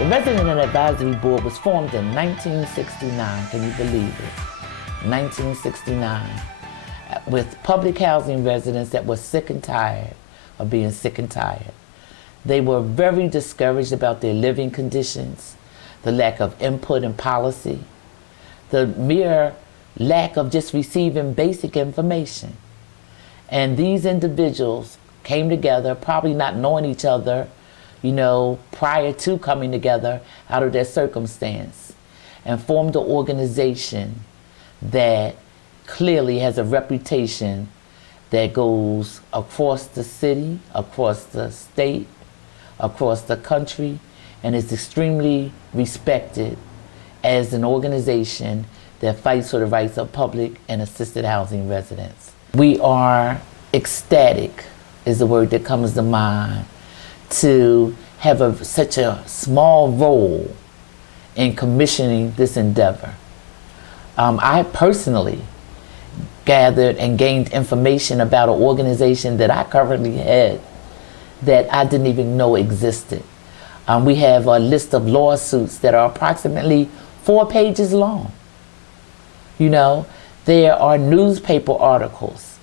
The Resident Advisory Board was formed in 1969, can you believe it? 1969, with public housing residents that were sick and tired of being sick and tired. They were very discouraged about their living conditions, the lack of input and policy, the mere lack of just receiving basic information. And these individuals came together, probably not knowing each other, prior to coming together out of their circumstance, and formed an organization that clearly has a reputation that goes across the city, across the state, across the country, and is extremely respected as an organization that fights for the rights of public and assisted housing residents. We are ecstatic, is the word that comes to mind, to have such a small role in commissioning this endeavor. I personally gathered and gained information about an organization that I currently had that I didn't even know existed. We have a list of lawsuits that are approximately 4 pages long. There are newspaper articles.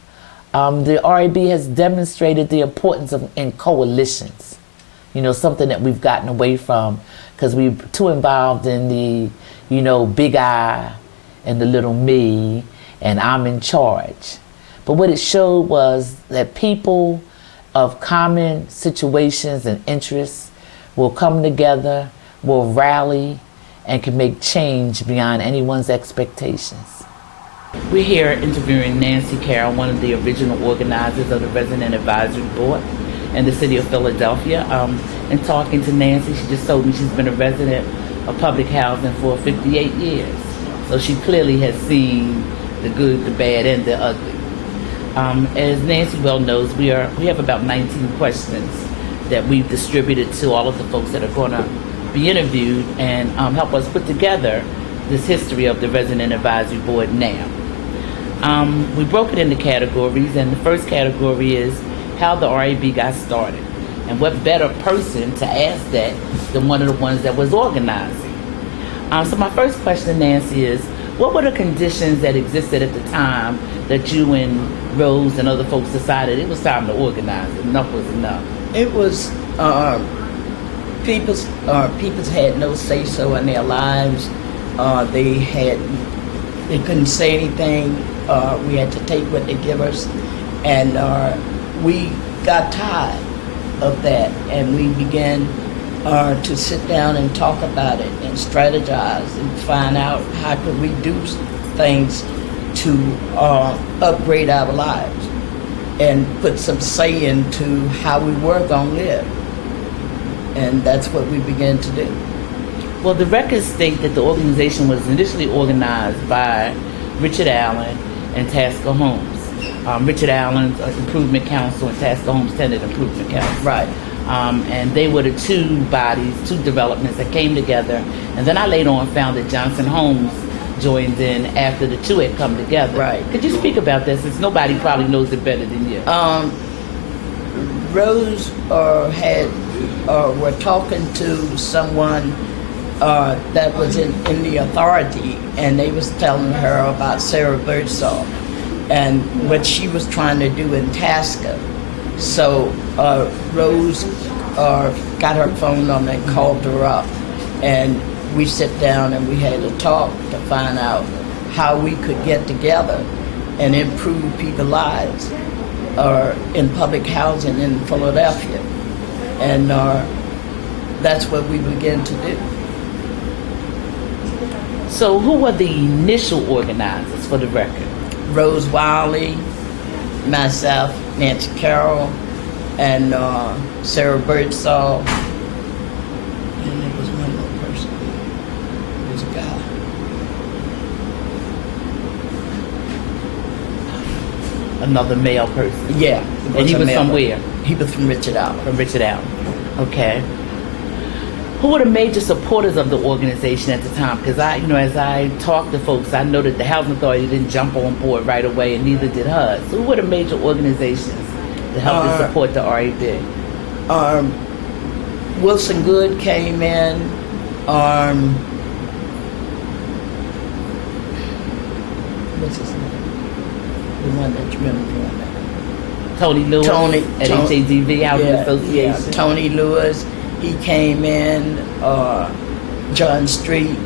The RAB has demonstrated the importance in coalitions. Something that we've gotten away from because we're too involved in the, big I and the little me and I'm in charge. But what it showed was that people of common situations and interests will come together, will rally, and can make change beyond anyone's expectations. We're here interviewing Nancy Carroll, one of the original organizers of the Resident Advisory Board in the city of Philadelphia. And talking to Nancy, she just told me she's been a resident of public housing for 58 years. So she clearly has seen the good, the bad, and the ugly. As Nancy well knows, we have about 19 questions that we've distributed to all of the folks that are going to be interviewed and help us put together this history of the Resident Advisory Board now. We broke it into categories, and the first category is how the RAB got started. And what better person to ask that than one of the ones that was organizing. So my first question, Nancy, is what were the conditions that existed at the time that you and Rose and other folks decided it was time to organize? Enough was enough. It was, people's had no say-so in their lives. They couldn't say anything. We had to take what they give us. And we got tired of that, and we began to sit down and talk about it and strategize and find out how could we do things to upgrade our lives and put some say into how we were going to live. And that's what we began to do. Well, the records state that the organization was initially organized by Richard Allen and Tasker Holmes. Richard Allen's Improvement Council and Tasker Holmes' Tenant Improvement Council. Right. And they were the two bodies, two developments that came together. And then I later on found that Johnson Holmes joined in after the two had come together. Right. Could you speak about this, since nobody probably knows it better than you? Rose were talking to someone that was in the authority, and they was telling her about Sarah Birdsall and what she was trying to do in Tasker. So Rose got her phone number and called her up, and we sit down and we had a talk to find out how we could get together and improve people's lives in public housing in Philadelphia. And that's what we began to do. So who were the initial organizers, for the record? Rose Wiley, myself, Nancy Carroll, and Sarah Birdsall. And there was one more person. It was a guy. Another male person? Yeah. And he was from where? He was from Richard Allen. From Richard Allen. Okay. Who were the major supporters of the organization at the time? Because as I talked to folks, I know that the Housing Authority didn't jump on board right away, and neither did HUD. So who were the major organizations that helped to support the RAB? Wilson Good came in, What's his name? The one that you remember doing that. Tony Lewis at HADV Housing Association. Yeah, Tony Lewis, he came in. John Street,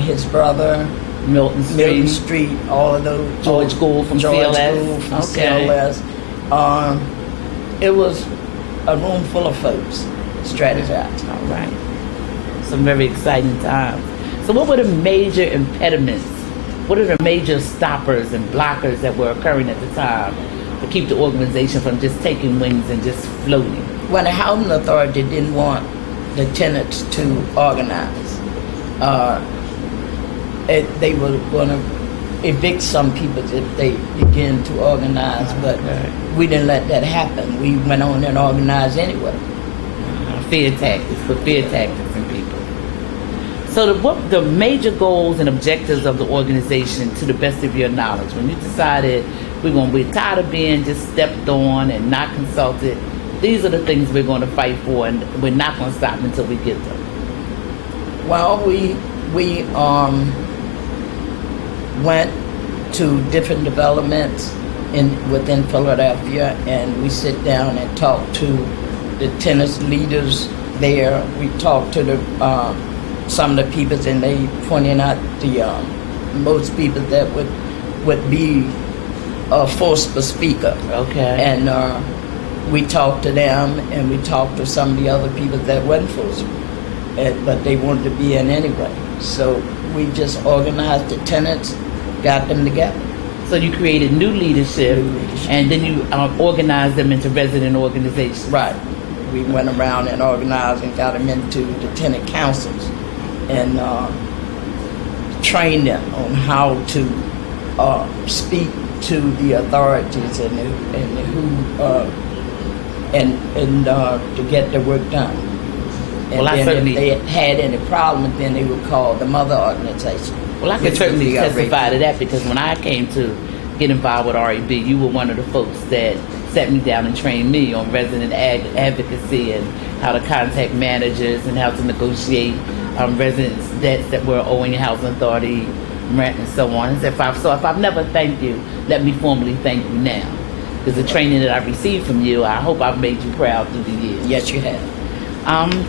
his brother, Milton Street, all of those. George Gould from CLS. It was a room full of folks strategizing. All right. Some very exciting times. So what were the major impediments? What are the major stoppers and blockers that were occurring at the time to keep the organization from just taking wings and just floating? When the housing authority didn't want the tenants to organize, they were going to evict some people if they begin to organize, but we didn't let that happen. We went on and organized anyway. Fear tactics, put fear tactics in people. So what the major goals and objectives of the organization, to the best of your knowledge, when you decided we're tired of being just stepped on and not consulted, these are the things we're going to fight for, and we're not going to stop until we get them. Well, we went to different developments within Philadelphia, and we sit down and talk to the tenants leaders there. We talked to some of the people, and they pointed out the most people that would be a forceful speaker. Okay. And we talked to them, and we talked to some of the other people that wasn't forceful, but they wanted to be in anyway. So we just organized the tenants, got them together. So you created new leadership, and then you organized them into resident organizations. Right. We went around and organized and got them into the tenant councils and trained them on how to speak to the authorities and to get the work done. And well, then if they had any problem, then they would call the mother organization. Well, I can certainly testify to that, because when I came to get involved with RAB, you were one of the folks that sat me down and trained me on resident advocacy and how to contact managers and how to negotiate residents' debts that were owing housing authority rent and so on. So if I've never thanked you, let me formally thank you now, because the training that I received from you, I hope I've made you proud through the years. Yes, you have.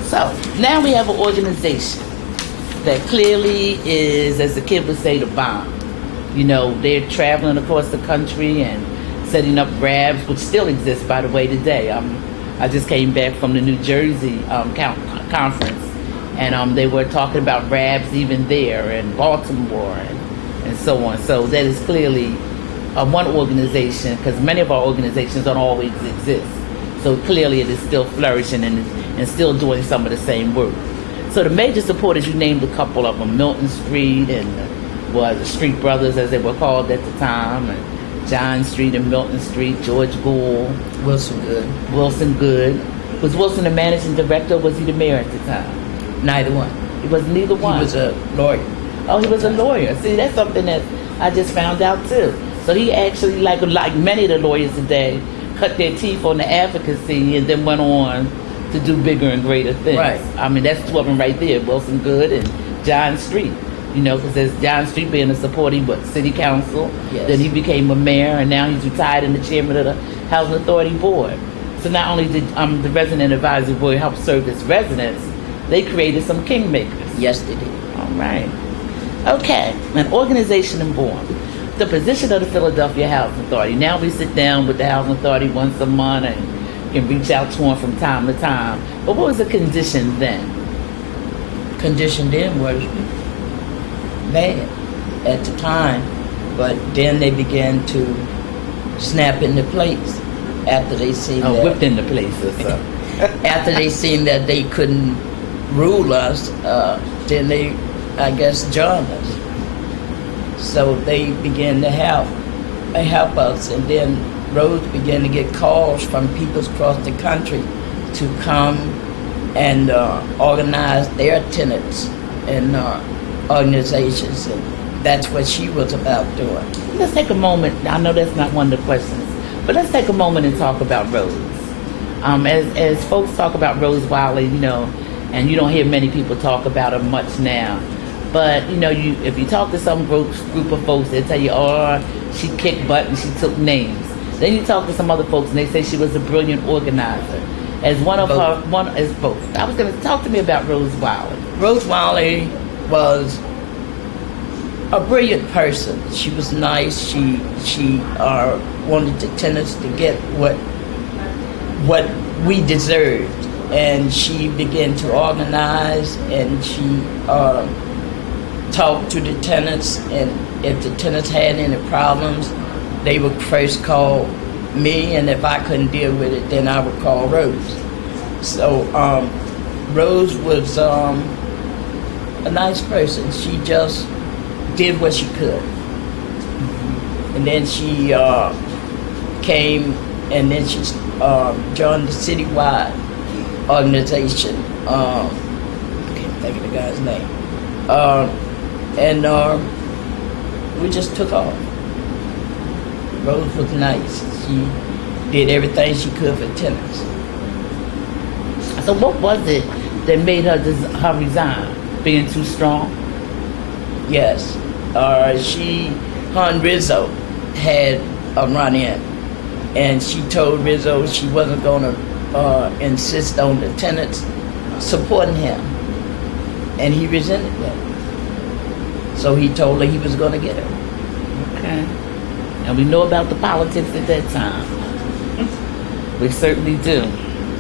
So now we have an organization that clearly is, as the kid would say, the bomb. You know, they're traveling across the country and setting up RABs, which still exist, by the way, today. I just came back from the New Jersey conference, and they were talking about RABs even there, and Baltimore, and so on. So that is clearly one organization, because many of our organizations don't always exist. So clearly it is still flourishing and still doing some of the same work. So the major supporters, you named a couple of them, Milton Street and the Street Brothers, as they were called at the time, and John Street and Milton Street, George Gould. Wilson Good. Was Wilson the managing director, or was he the mayor at the time? Neither one. He was neither one. He was a lawyer. Oh, he was a lawyer. See, that's something that I just found out too. So he actually, like many of the lawyers today, cut their teeth on the advocacy and then went on to do bigger and greater things. Right. I mean, that's two of them right there, Wilson Good and John Street. You know, because there's John Street being a supporting city council. Yes. Then he became a mayor, and now he's retired and the chairman of the Housing Authority Board. So not only did the Resident Advisory Board help serve its residents, they created some kingmakers. Yes, they did. All right. Okay, an organization and board. The position of the Philadelphia Housing Authority. Now we sit down with the Housing Authority once a month and can reach out to them from time to time. But what was the condition then? Condition then was bad at the time, but then they began to snap into place after they seen that. Whipped into place or something. After they seen that they couldn't rule us, then they, I guess, joined us. So they began to help us, and then Rose began to get calls from people across the country to come and organize their tenants and organizations, and that's what she was about doing. Let's take a moment. I know that's not one of the questions, but let's take a moment and talk about Rose. As folks talk about Rose Wiley, you know, and you don't hear many people talk about her much now. But if you talk to some group of folks, they'll tell you, oh, she kicked butt and she took names. Then you talk to some other folks and they say she was a brilliant organizer. As both. I was going to talk to me about Rose Wiley. Rose Wiley was a brilliant person. She was nice. She wanted the tenants to get what we deserved, and she began to organize, and she talked to the tenants, and if the tenants had any problems, they would first call me, and if I couldn't deal with it, then I would call Rose. So Rose was a nice person. She just did what she could. And then she came, and then she joined the citywide organization. I can't think of the guy's name. And we just took off. Rose was nice. She did everything she could for tenants. So what was it that made her resign? Being too strong? Yes. Her and Rizzo had a run-in, and she told Rizzo she wasn't going to insist on the tenants supporting him, and he resented that. So he told her he was going to get her. Okay. And we know about the politics at that time. We certainly do.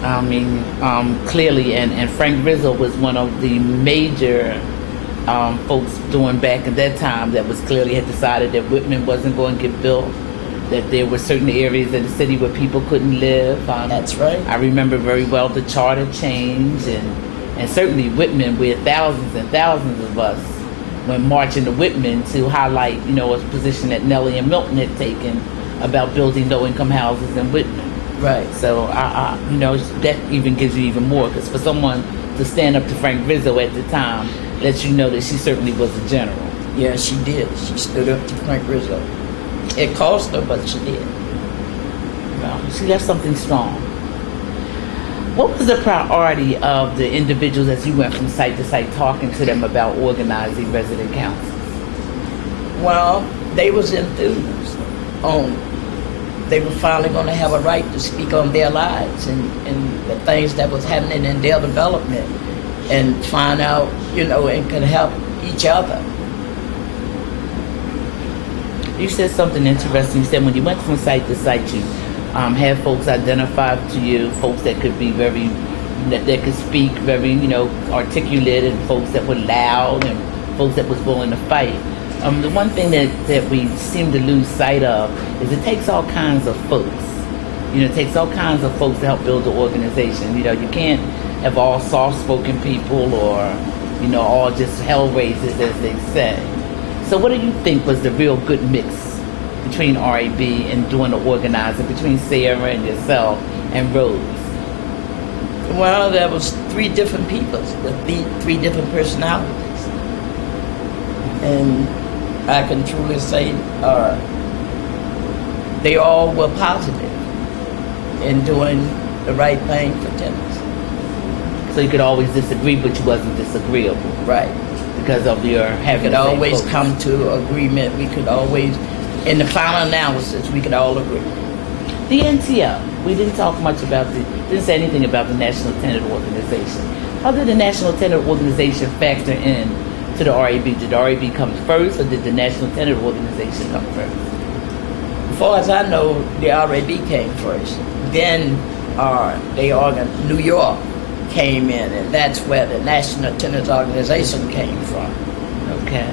I mean, clearly, and Frank Rizzo was one of the major folks doing back at that time that was clearly had decided that Whitman wasn't going to get built, that there were certain areas in the city where people couldn't live. That's right. I remember very well the charter change, and certainly Whitman, where thousands and thousands of us went marching to Whitman to highlight, a position that Nellie and Milton had taken about building low-income houses in Whitman. Right. So, that even gives you even more, because for someone to stand up to Frank Rizzo at the time lets you know that she certainly was a general. Yeah, she did. She stood up to Frank Rizzo. It cost her, but she did. Well, she left something strong. What was the priority of the individuals as you went from site to site talking to them about organizing resident councils? Well, they was enthused on. They were finally going to have a right to speak on their lives and the things that was happening in their development, and find out, and could help each other. You said something interesting. You said when you went from site to site, you had folks identified to you, folks that could be that could speak very, articulate, and folks that were loud, and folks that was willing to fight. The one thing that we seem to lose sight of is it takes all kinds of folks. It takes all kinds of folks to help build the organization. You can't have all soft-spoken people or, all just hell raisers, as they say. So what do you think was the real good mix between RAB and doing the organizing, between Sarah and yourself and Rose? Well, there was 3 different people with 3 different personalities. And I can truly say they all were positive in doing the right thing for tenants. So you could always disagree, but you wasn't disagreeable. Right. Because of your having. We could always come to agreement. We could always, in the final analysis, we could all agree. The NTO. We didn't talk much about didn't say anything about the National Tenant Organization. How did the National Tenant Organization factor in to the RAB? Did the RAB come first, or did the National Tenant Organization come first? As far as I know, the RAB came first. Then New York came in, and that's where the National Tenants Organization came from. Okay.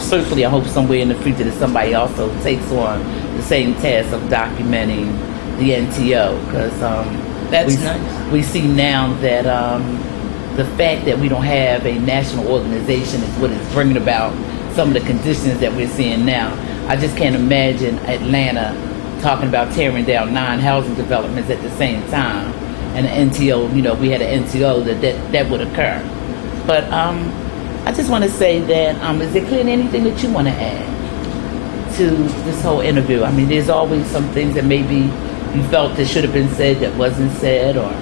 Certainly, I hope somewhere in the future that somebody also takes on the same task of documenting the NTO, because that's nice. We see now that the fact that we don't have a national organization is what is bringing about some of the conditions that we're seeing now. I just can't imagine Atlanta talking about tearing down 9 housing developments at the same time, and the NTO, we had an NTO that would occur. But I just want to say that, is there clearly anything that you want to add to this whole interview? I mean, there's always some things that maybe you felt that should have been said that wasn't said, or...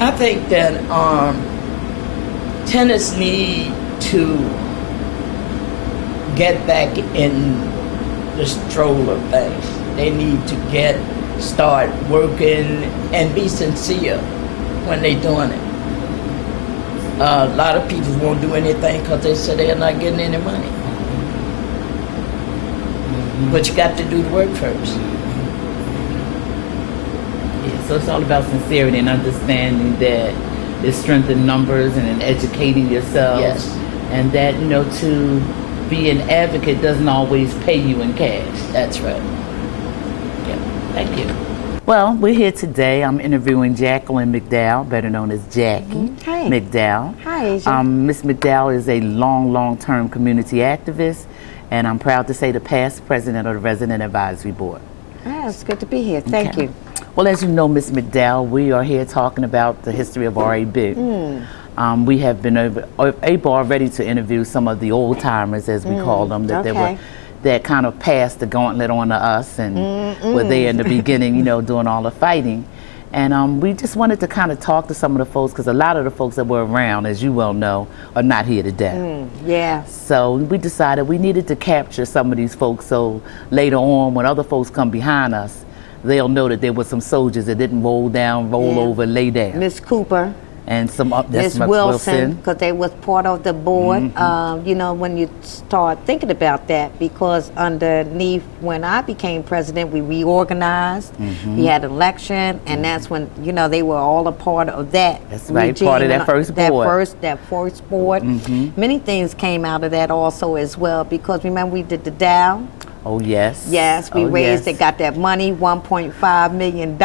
I think that tenants need to get back in the stroll of things. They need to start working and be sincere when they're doing it. A lot of people won't do anything because they say they're not getting any money. But you got to do the work first. Yeah, so it's all about sincerity and understanding that there's strength in numbers and in educating yourself. Yes. And that, to be an advocate doesn't always pay you in cash. That's right. Yeah. Thank you. Well, we're here today. I'm interviewing Jacqueline McDowell, better known as Jackie Hi. McDowell. Hi, Asia. Miss McDowell is a long-term community activist, and I'm proud to say the past president of the Resident Advisory Board. It's good to be here. Thank you. Well, as you know, Miss McDowell, we are here talking about the history of RAB. We have been able already to interview some of the old timers, as we call them, that kind of passed the gauntlet on to us and were there in the beginning, doing all the fighting. And we just wanted to kind of talk to some of the folks, because a lot of the folks that were around, as you well know, are not here today. Yeah. So we decided we needed to capture some of these folks, so later on, when other folks come behind us, they'll know that there were some soldiers that didn't roll over, lay down. Miss Cooper. And some Miss Wilson, because they was part of the board. When you start thinking about that, because underneath when I became president, we reorganized. We had an election, and that's when they were all a part of that. That's right, part of that first board. That first board. Many things came out of that also as well, because remember we did the Dow. Oh yes. Yes, we raised it, got that money, $1.5 million.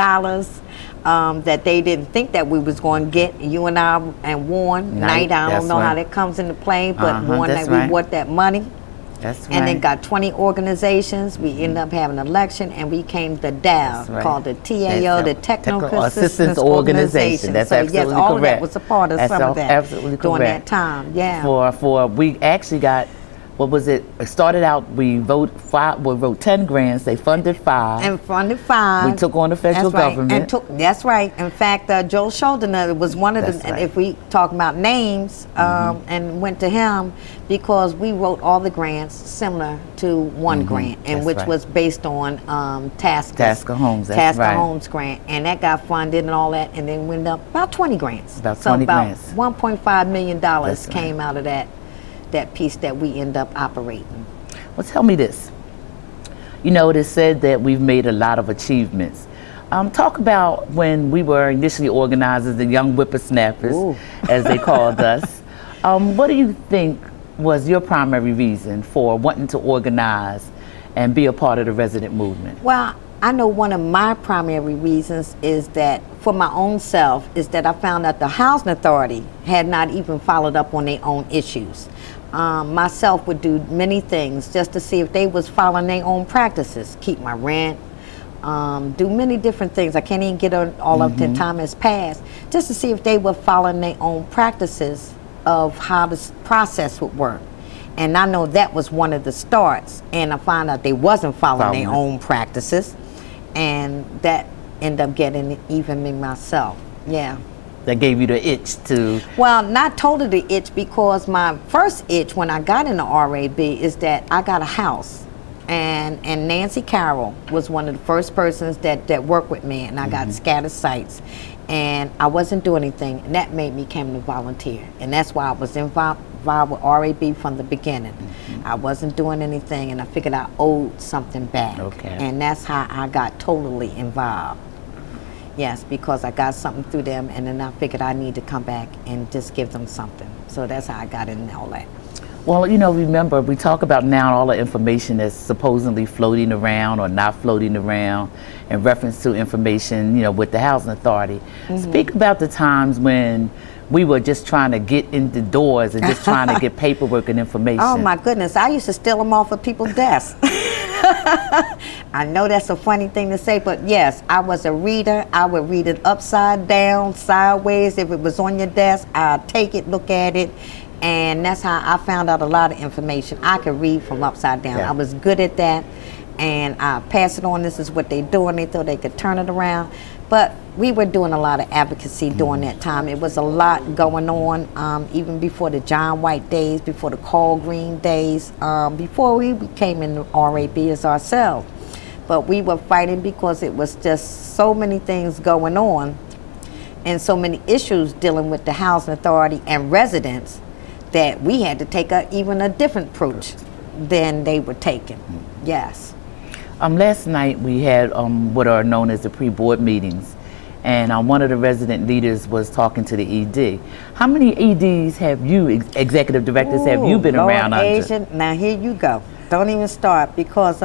That they didn't think that we was going to get. You and I and Warren Knight, I don't know how that comes into play, but Warren Knight, we bought that money. That's right. And then got 20 organizations. We ended up having an election, and we came the DAO, called the TAO, the Technical Assistance Organization. That's so absolutely yes, all correct. of that was a part of some of that absolutely during correct. that time. Yeah. We actually got, what was it? It started out, we wrote 10 grants, they funded 5. And funded 5. We took on the federal government. That's right. In fact, Joe Schuldiner was one of the, if we talk about names, and went to him because we wrote all the grants similar to one grant, and which was based on Tasker Homes. Homes grant. And that got funded and all that, and then went up about 20 grants. About 20 grants. $1.5 million came out of that piece that we end up operating. Well, tell me this. It is said that we've made a lot of achievements. Talk about when we were initially organized as the young whippersnappers, as they called us. What do you think was your primary reason for wanting to organize and be a part of the resident movement? Well, I know one of my primary reasons is that, for my own self, is that I found out the Housing Authority had not even followed up on their own issues. Myself would do many things just to see if they was following their own practices, keep my rent, do many different things. I can't even get on all of the time has passed, just to see if they were following their own practices of how this process would work. And I know that was one of the starts, and I found out they wasn't following their own practices, and that ended up getting even me myself. Yeah. That gave you the itch to... Well, not totally the itch, because my first itch when I got into RAB is that I got a house. And Nancy Carroll was one of the first persons that worked with me, and I got scattered sites. And I wasn't doing anything, and that made me come to volunteer. And that's why I was involved with RAB from the beginning. I wasn't doing anything, and I figured I owed something back. Okay. And that's how I got totally involved. Yes, because I got something through them, and then I figured I need to come back and just give them something. So that's how I got in all that. Well, remember, we talk about now all the information that's supposedly floating around or not floating around in reference to information, with the Housing Authority. Speak about the times when we were just trying to get in the doors and just trying to get paperwork and information. Oh my goodness, I used to steal them off of people's desks. I know that's a funny thing to say, but yes, I was a reader. I would read it upside down, sideways. If it was on your desk, I'd take it, look at it, and that's how I found out a lot of information. I could read from upside down. I was good at that, and I pass it on. This is what they're doing. They thought they could turn it around. But we were doing a lot of advocacy during that time. It was a lot going on, even before the John White days, before the Carl Green days, before we became in the RAB as ourselves. But we were fighting because it was just so many things going on and so many issues dealing with the housing authority and residents that we had to take even a different approach than they were taking. Yes. Last night we had what are known as the pre-board meetings, and one of the resident leaders was talking to the ED. How many EDs have you, executive directors, have you been Lord around under? Asia, now here you go. Don't even start because,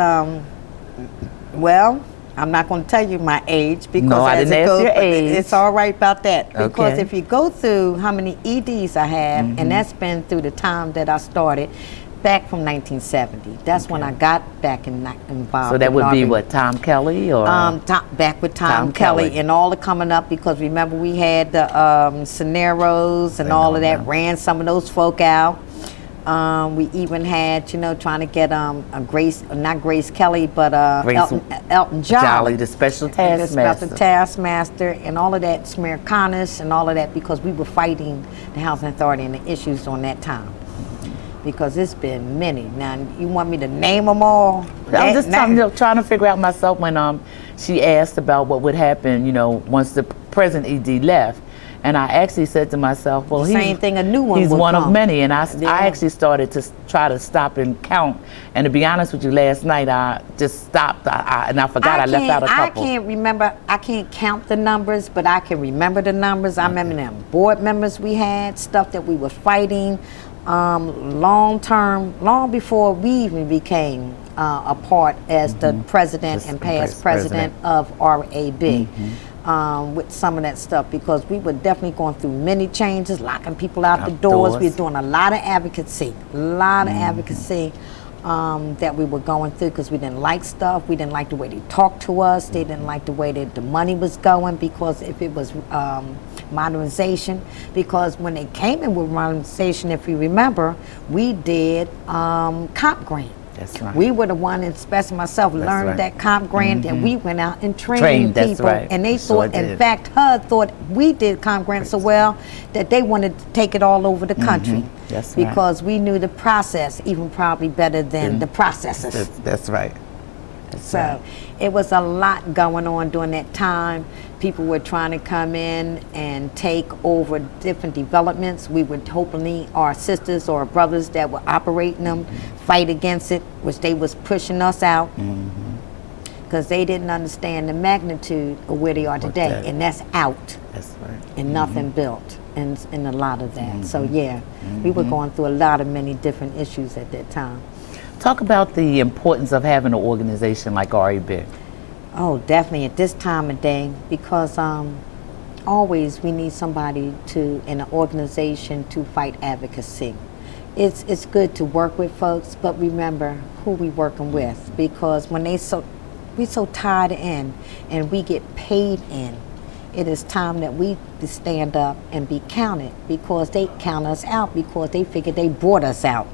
well, I'm not going to tell you my age because no, I didn't ask your age. It's all right about that. Because okay. if you go through how many EDs I have, and that's been through the time that I started, back from 1970. That's when I got back involved. So that would be RAB. what, Tom Kelly or? Back with Tom Kelly and all the coming up, because remember we had the scenarios and all of that, ran some of those folk out. We even had, trying to get not Grace Kelly, but Elton Jolly, the special taskmaster. The special taskmaster and all of that, Smirkanis and all of that, because we were fighting the housing authority and the issues on that time. Because it's been many. Now, you want me to name them all? I was just trying to figure out myself when she asked about what would happen, once the present ED left. And I actually said to myself, well, same thing, a new one he's would one come. of many. And I actually started to try to stop and count. And to be honest with you, last night I just stopped and I forgot I left out a couple. I can't remember, I can't count the numbers, but I can remember the numbers. I remember them board members we had, stuff that we were fighting. Long term, long before we even became a part as the president and past president of RAB, with some of that stuff, because we were definitely going through many changes, locking people out the doors. We were doing a lot of advocacy, that we were going through, because we didn't like stuff. We didn't like the way they talked to us. They didn't like the way that the money was going, because if it was modernization, because when they came in with modernization, if you remember, we did comp grant. That's right. We were the one, especially myself, learned that comp grant, and we went out and trained people. That's right. And they thought, in fact, HUD thought we did comp grant so well that they wanted to take it all over the country. That's right. Because we knew the process even probably better than the processors. That's right. So it was a lot going on during that time. People were trying to come in and take over different developments. We would hopefully, our sisters or brothers that were operating them, fight against it, which they was pushing us out, because they didn't understand the magnitude of where they are today, and that's out. That's right. And nothing built, and a lot of that. So yeah, we were going through a lot of many different issues at that time. Talk about the importance of having an organization like RAB. Oh, definitely at this time of day, because always we need somebody in an organization to fight advocacy. It's good to work with folks, but remember who we working with, because when we so tied in and we get paid in, it is time that we stand up and be counted, because they count us out, because they figure they brought us out.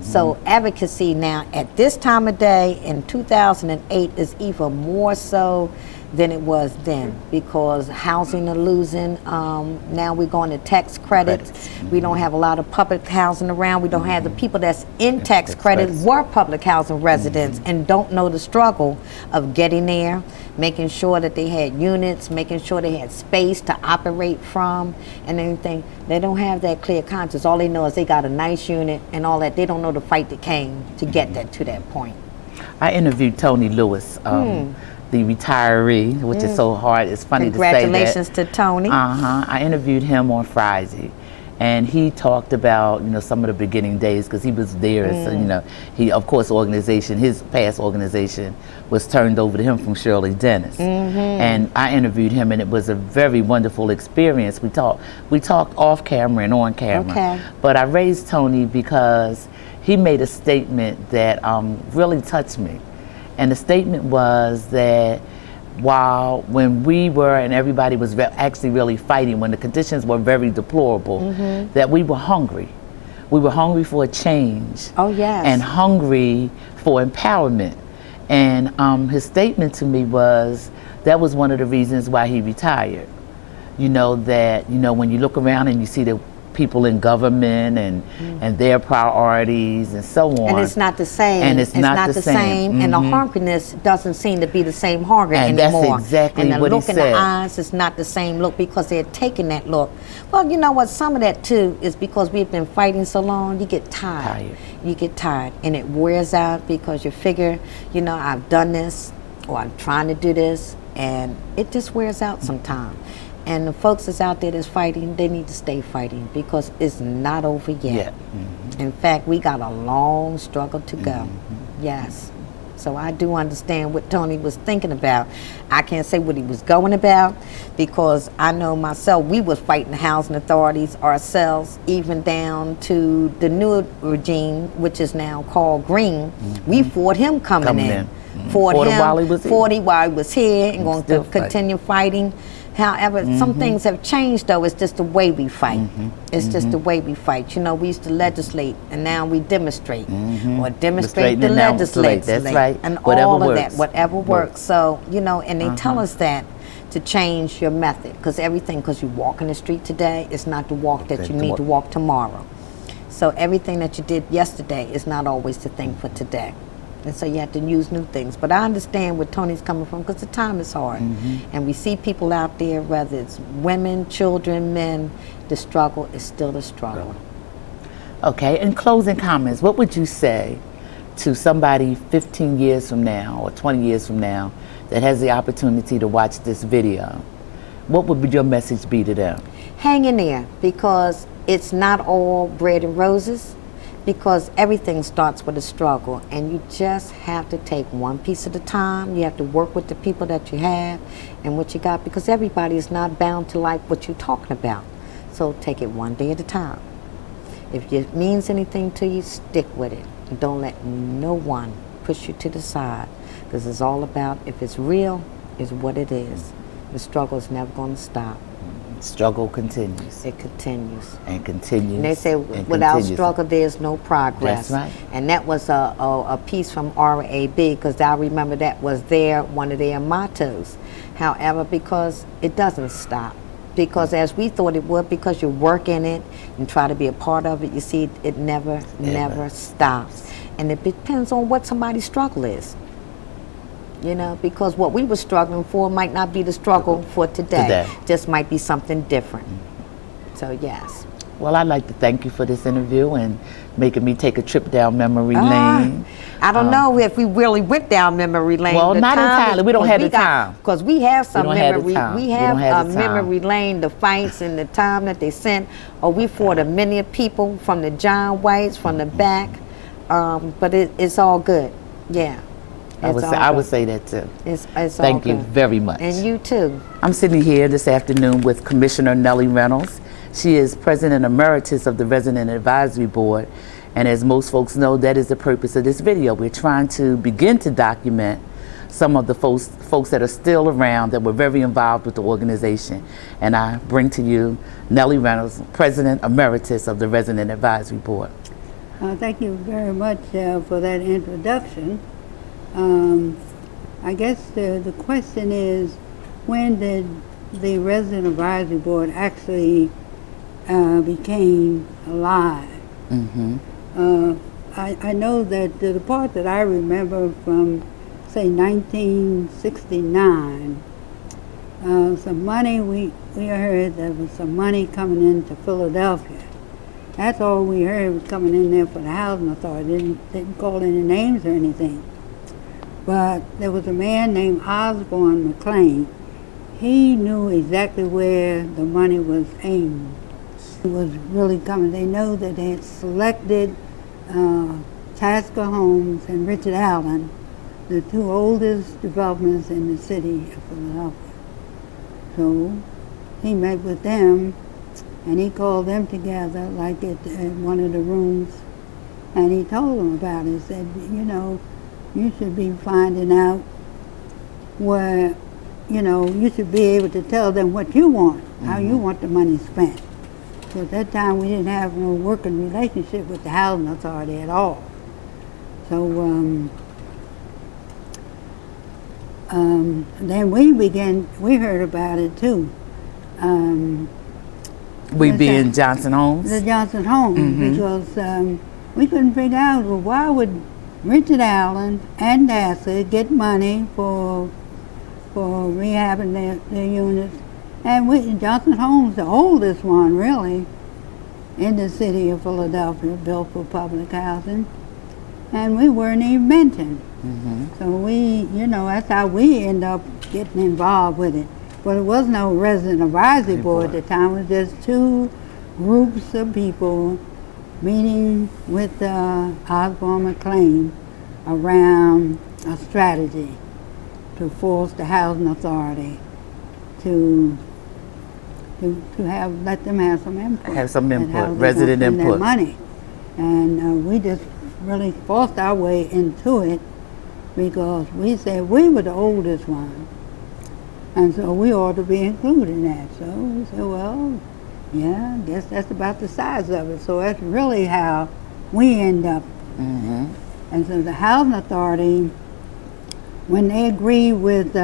So advocacy now at this time of day in 2008 is even more so than it was then, because housing are losing. Now we're going to tax credits. We don't have a lot of public housing around. We don't have the people that's in tax credits were public housing residents and don't know the struggle of getting there, making sure that they had units, making sure they had space to operate from and anything. They don't have that clear conscience. All they know is they got a nice unit and all that. They don't know the fight that came to get that to that point. I interviewed Tony Lewis, the retiree, which is so hard. It's funny to say that. Congratulations to Tony. I interviewed him on Friday, and he talked about some of the beginning days, because he was there. So he, of course, his past organization was turned over to him from Shirley Dennis, and I interviewed him, and it was a very wonderful experience. We talked off camera and on camera, but I raised Tony because he made a statement that really touched me. And the statement was that when we were and everybody was actually really fighting, when the conditions were very deplorable, that we were hungry. We were hungry for a change. Oh, yes. And hungry for empowerment. And his statement to me was that was one of the reasons why he retired. You know, that, you know, when you look around and you see the people in government and their priorities and so on. And it's not the same. And it's not the same. And the hungriness doesn't seem to be the same hunger and anymore. That's exactly and what he the said. look in the eyes is not the same look because they're taking that look. Well, you know what? Some of that too is because we've been fighting so long. You get tired. You get tired, and it wears out because you figure, you know, I've done this, or I'm trying to do this, and it just wears out sometimes. And the folks that's out there that's fighting, they need to stay fighting because it's not over yet. In fact, we got a long struggle to go. Yes. So I do understand what Tony was thinking about. I can't say what he was going about because I know myself, we was fighting the housing authorities ourselves, even down to the new regime, which is now called Green. We fought him coming in. Fought him while he was here and going to continue fighting. However, some things have changed, though. It's just the way we fight. It's just the way we fight. You know, we used to legislate, and now we demonstrate. Or demonstrate to legislate. That's right. And whatever all of works. that, whatever works. So, you know, and they tell us that to change your method. Because everything, because you walk in the street today, is not the walk that you need to walk tomorrow. So everything that you did yesterday is not always the thing for today. And so you have to use new things. But I understand where Tony's coming from because the time is hard. And we see people out there, whether it's women, children, men, the struggle is still a struggle. Okay, in closing comments, what would you say to somebody 15 years from now or 20 years from now that has the opportunity to watch this video? What would your message be to them? Hang in there, because it's not all bread and roses. Because everything starts with a struggle, and you just have to take one piece at a time. You have to work with the people that you have and what you got, because everybody is not bound to like what you're talking about. So take it one day at a time. If it means anything to you, stick with it. Don't let no one push you to the side, because it's all about, if it's real, is what it is. The struggle is never going to stop. Struggle continues. It continues. And continues. And they say without struggle, there's no progress. That's right. And that was a piece from RAB, because I remember that was one of their mottos. However, because it doesn't stop. Because as we thought it would, because you work in it and try to be a part of it, you see it never stops. And it depends on what somebody's struggle is. You know, because what we were struggling for might not be the struggle for today. Just might be something different. So, yes. Well, I'd like to thank you for this interview and making me take a trip down memory lane. I don't know if we really went down memory lane. Well, not entirely. We don't have the time. Because we have some memory. We have a memory lane, the fights and the time that they sent. Or we fought many people from the John Whites, from the back. But it's all good. Yeah. I would say that too. Thank you very much. And you too. I'm sitting here this afternoon with Commissioner Nellie Reynolds. She is President Emeritus of the Resident Advisory Board. And as most folks know, that is the purpose of this video. We're trying to begin to document some of the folks that are still around that were very involved with the organization. And I bring to you Nellie Reynolds, President Emeritus of the Resident Advisory Board. Thank you very much for that introduction. I guess the question is, when did the Resident Advisory Board actually became alive? I know that the part that I remember from, say, 1969, some money, we heard there was some money coming into Philadelphia. That's all we heard was coming in there for the housing authority. Didn't call any names or anything. But there was a man named Osborne McLean. He knew exactly where the money was aimed. It was really coming. They know that they had selected Tasker Homes and Richard Allen, the two oldest developments in the city of Philadelphia. So he met with them, and he called them together, like at one of the rooms, and he told them about it. He said, you know, you should be finding out where, you know, you should be able to tell them what you want, how you want the money spent. So at that time, we didn't have no working relationship with the housing authority at all. So then we heard about it too. We being Johnson Homes? The Johnson Homes, because we couldn't figure out, well, why would Richard Allen and Tasker get money for rehabbing their units, and Johnson Homes, the oldest one really, in the city of Philadelphia, built for public housing, and we weren't even mentioned. So that's how we end up getting involved with it. But it was no resident advisory board at the time. It was just two groups of people meeting with Osborne McLean around a strategy to force the housing authority to let them have some input. Have some and how input, they resident gonna spend their input. money. And we just really forced our way into it because we said we were the oldest one. And so we ought to be included in that. So we said, well, yeah, I guess that's about the size of it. So that's really how we end up. And so the housing authority, when they agreed with,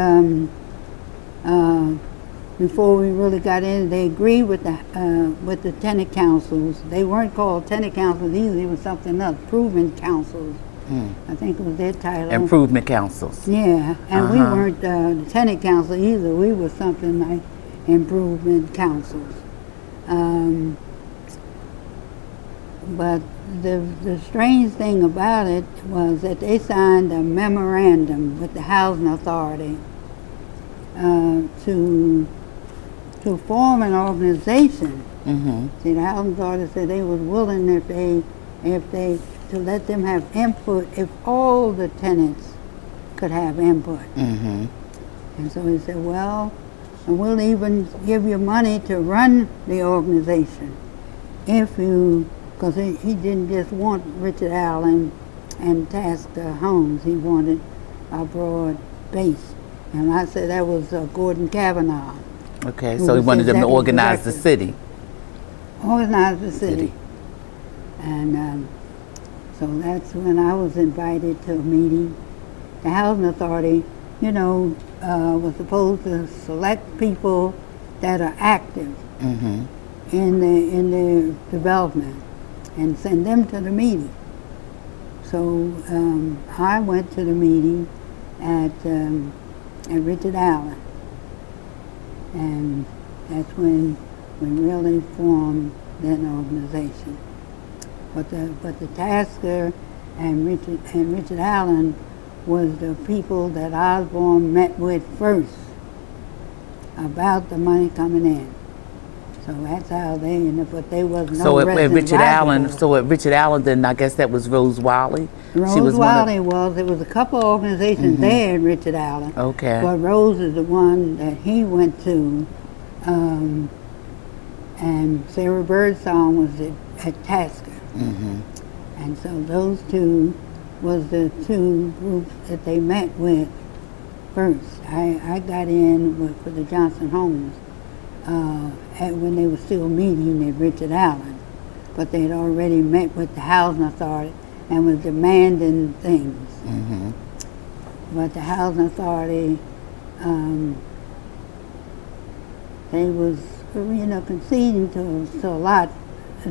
before we really got in, they agreed with the tenant councils. They weren't called tenant councils either. It was something else, improvement councils. I think it was their title. Improvement councils. Yeah, and we weren't the tenant council either. We were something like improvement councils. But the strange thing about it was that they signed a memorandum with the housing authority to form an organization. See, the housing authority said they was willing if they to let them have input if all the tenants could have input. And so he said, well, and we'll even give you money to run the organization if you, because he didn't just want Richard Allen and Tasker Homes, he wanted a broad base. And I said that was Gordon Kavanaugh. Okay, who so he was wanted them to executive organize the director. city. Organize the city. And so that's when I was invited to a meeting. The housing authority, was supposed to select people that are active in the development and send them to the meeting. So I went to the meeting at Richard Allen, and that's when we really formed that organization. But the Tasker and Richard Allen was the people that Osborne met with first about the money coming in. So that's how they ended up, but they was no So at resident Richard advisory Allen, board. so at Richard Allen, then I guess that was Rose Wiley. Rose Wiley there was a couple of organizations there at Richard Allen. Okay. But Rose is the one that he went to, and Sarah Birdsong was at Tasker. And so those two was the two groups that they met with first. I got in for the Johnson Homes when they were still meeting at Richard Allen, but they'd already met with the housing authority and was demanding things. But the housing authority, they was conceding to a lot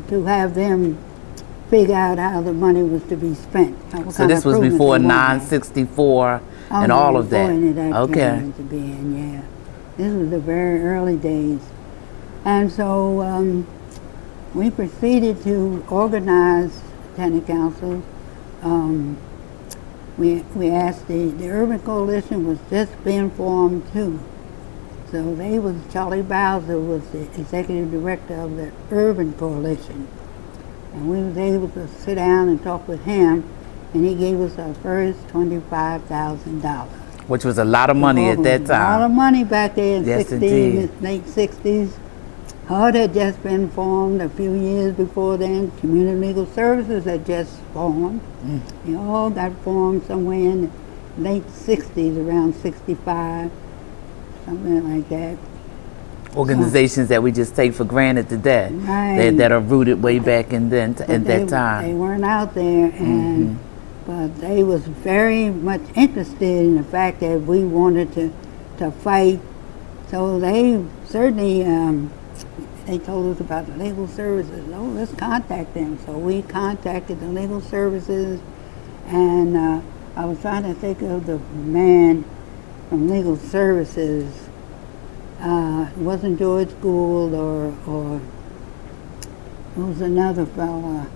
to have them figure out how the money was to be spent. So this was before 964 and all of that. Okay. Okay. Came into being, yeah. This was the very early days. And so we proceeded to organize tenant councils. We asked the Urban Coalition was just being formed too. So Charlie Bowser was the executive director of the Urban Coalition. And we was able to sit down and talk with him, and he gave us our first $25,000. Which was a lot of money at that time. A lot of money back there in Yes, 60s, indeed. late 60s. HUD had just been formed a few years before then. Community Legal Services had just formed. They all got formed somewhere in the late 60s, around 65, something like that. Organizations that we just take for granted today, Right. that are rooted way back in then But at that They time. weren't out there, and but they was very much interested in the fact that we wanted to fight. So they certainly, they told us about the legal services. Oh, let's contact them. So we contacted the legal services, and I was trying to think of the man from legal services. It wasn't George Gould or it was another fella,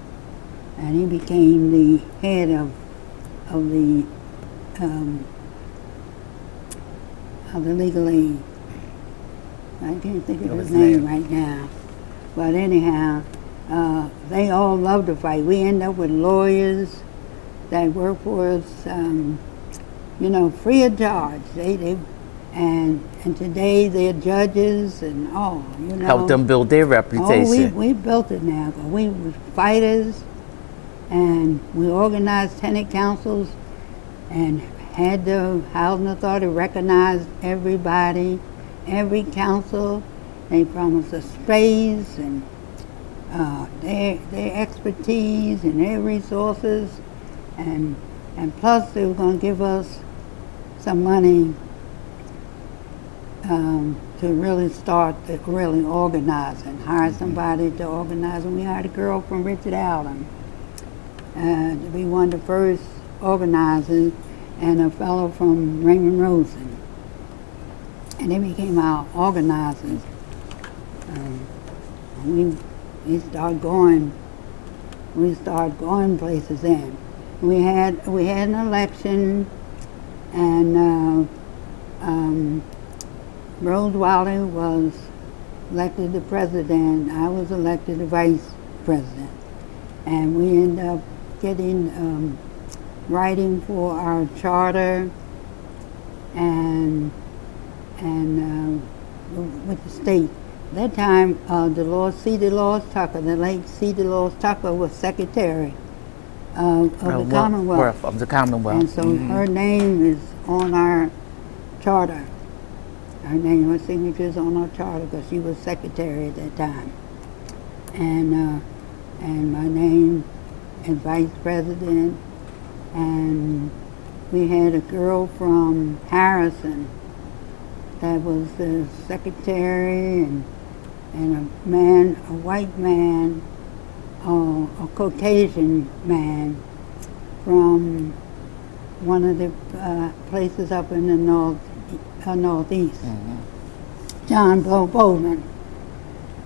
and he became the head of the legal aid. I can't think of his name right now. But anyhow, they all love to fight. We end up with lawyers that work for us, free of charge. And today they're judges and help them build their reputation. Oh, we built it now. We were fighters, and we organized tenant councils and had the housing authority recognize everybody, every council. They promised us space and their expertise and their resources, and plus they were going to give us some money to really start to really organize and hire somebody to organize. And we hired a girl from Richard Allen to be one of the first organizers, and a fellow from Raymond Rosen. And they became our organizers. We started going places then. We had an election, and Rose Wiley was elected the president. I was elected the vice president. And we ended up getting writing for our charter and with the state. At that time, C. Dolores Tucker, the late C. Dolores Tucker, was secretary of the Commonwealth. Of the Commonwealth. And so her name is on our charter. Her signature is on our charter because she was secretary at that time. And my name is vice president. And we had a girl from Harrison that was the secretary, and a white man, a Caucasian man from one of the places up in the northeast, John Bowman.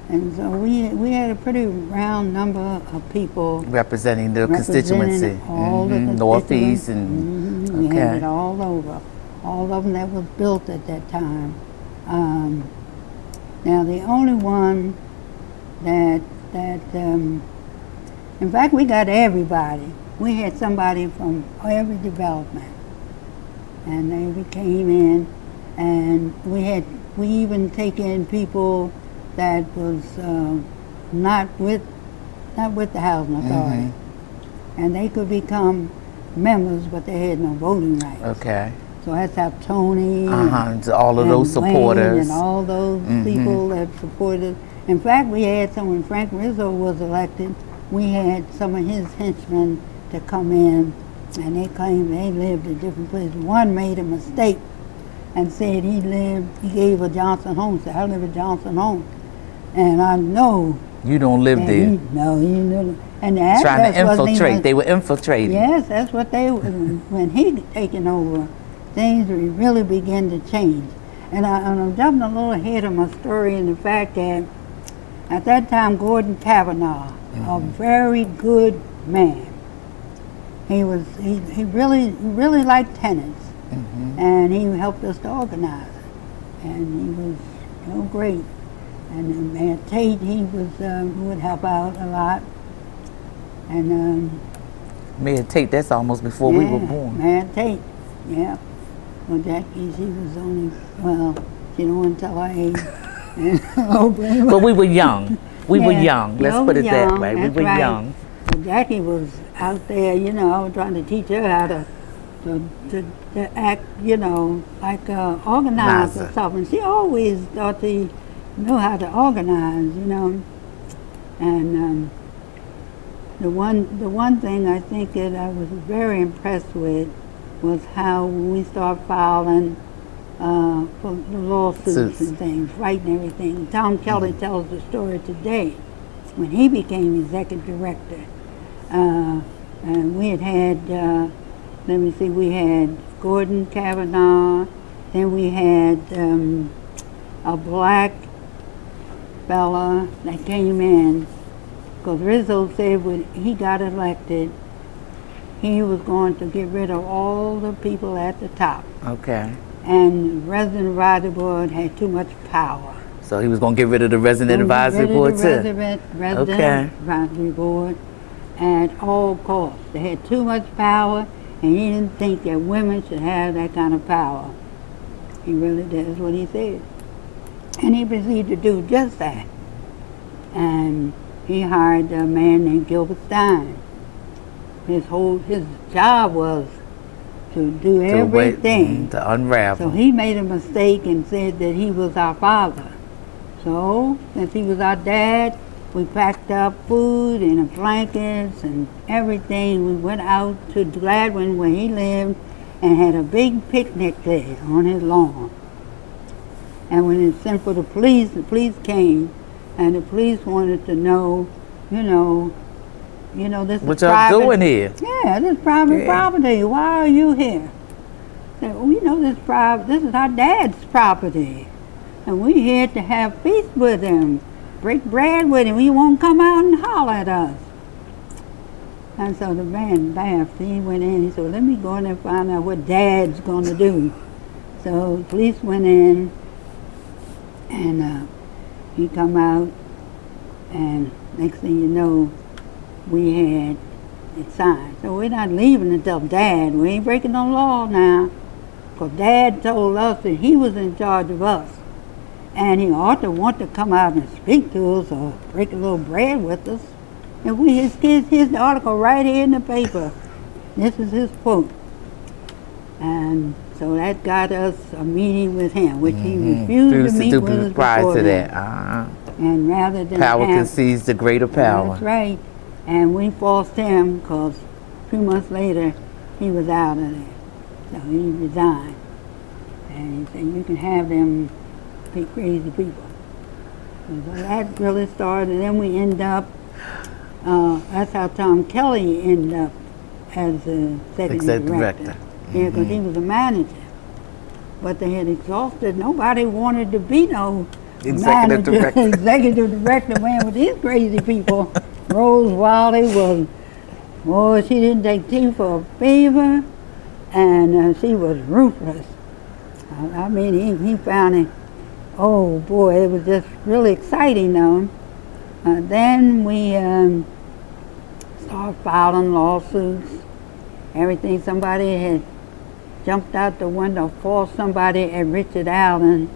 And so we had a pretty round number of people representing the constituency, all the northeast, and we had it all over. All of them that was built at that time. Now the only one that in fact we got everybody. We had somebody from every development, and they came in, and we even take in people that was not with the housing authority, and they could become members, but they had no voting rights. Okay. So that's how Tony and all of those supporters Wayne and all those people that supported. In fact, we had when Frank Rizzo was elected, we had some of his henchmen to come in, and they claimed they lived in different places. One made a mistake and said he gave a Johnson Home. Said, I live at Johnson Home. And I know. You don't live there. No, you know. And that's trying to infiltrate. They were infiltrating. Yes, that's what they were. When he taken over, things really began to change. And I'm jumping a little ahead of my story in the fact that at that time, Gordon Kavanaugh, a very good man, he really liked tenants, and he helped us to organize it, and he was great. And Mayor Tate, he would help out a lot, and Mayor Tate, that's almost before we were born. Mayor Tate, yeah. Well, Jackie, she was only, she don't want to tell her age. But we were young. We were young. Let's put it that way. We were young. Well, Jackie was out there, trying to teach her how to act, like organize herself. And she always thought she knew how to organize, And The one thing I think that I was very impressed with was how when we started filing for the lawsuits and things, fighting everything. Tom Kelly tells the story today when he became executive director. And we had, let me see, we had Gordon Kavanaugh, then we had a black fella that came in, because Rizzo said when he got elected, he was going to get rid of all the people at the top. Okay. And the resident advisory board had too much power. So he was going to get rid of the resident advisory board too? Resident advisory board at all costs. They had too much power, and he didn't think that women should have that kind of power. He really did, that's what he said. And he proceeded to do just that. And he hired a man named Gilbert Stein. His job was to do everything. To unravel. So he made a mistake and said that he was our father. So, since he was our dad, we packed up food and blankets and everything. We went out to Gladwin where he lived and had a big picnic there on his lawn. And when it sent for the police came, and the police wanted to know, you know, this what is y'all private. doing here? Yeah, this is private property. Why are you here? Said, well, this is our dad's property. And we're here to have feast with him, break bread with him. He won't come out and holler at us. And so the man laughed. He went in, he said, let me go in and find out what dad's gonna do. So the police went in, and he come out, and next thing you know, we had it signed. So we're not leaving until Dad. We ain't breaking no law now. Because Dad told us that he was in charge of us. And he ought to want to come out and speak to us or break a little bread with us. And here's the article right here in the paper. This is his quote. And so that got us a meeting with him, which he refused to meet with us prior to that. that. And rather than Power concedes the greater power. That's right. And we forced him because 2 months later he was out of there. So he resigned. And he said, you can have them crazy people. So that really started. And then we end up, that's how Tom Kelly ended up as the executive director. Yeah, because he was a manager. But they had exhausted. Nobody wanted to be no executive director. Executive director, man, with these crazy people. Rose Wiley she didn't take tea for a favor, and she was ruthless. I mean, he found it, oh boy, it was just really exciting though. Then we started filing lawsuits. Everything, somebody had jumped out the window, forced somebody at Richard Allen,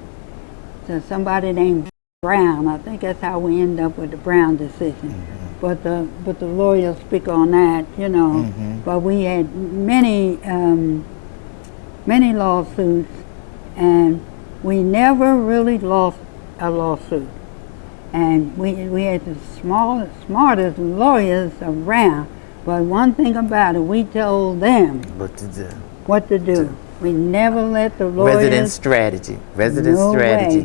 to somebody named Brown. I think that's how we end up with the Brown decision. But the lawyers speak on that, you know. But we had many lawsuits, and we never really lost a lawsuit. And we had the smartest lawyers around. But one thing about it, we told them what to do. We never let the lawyers... Resident strategy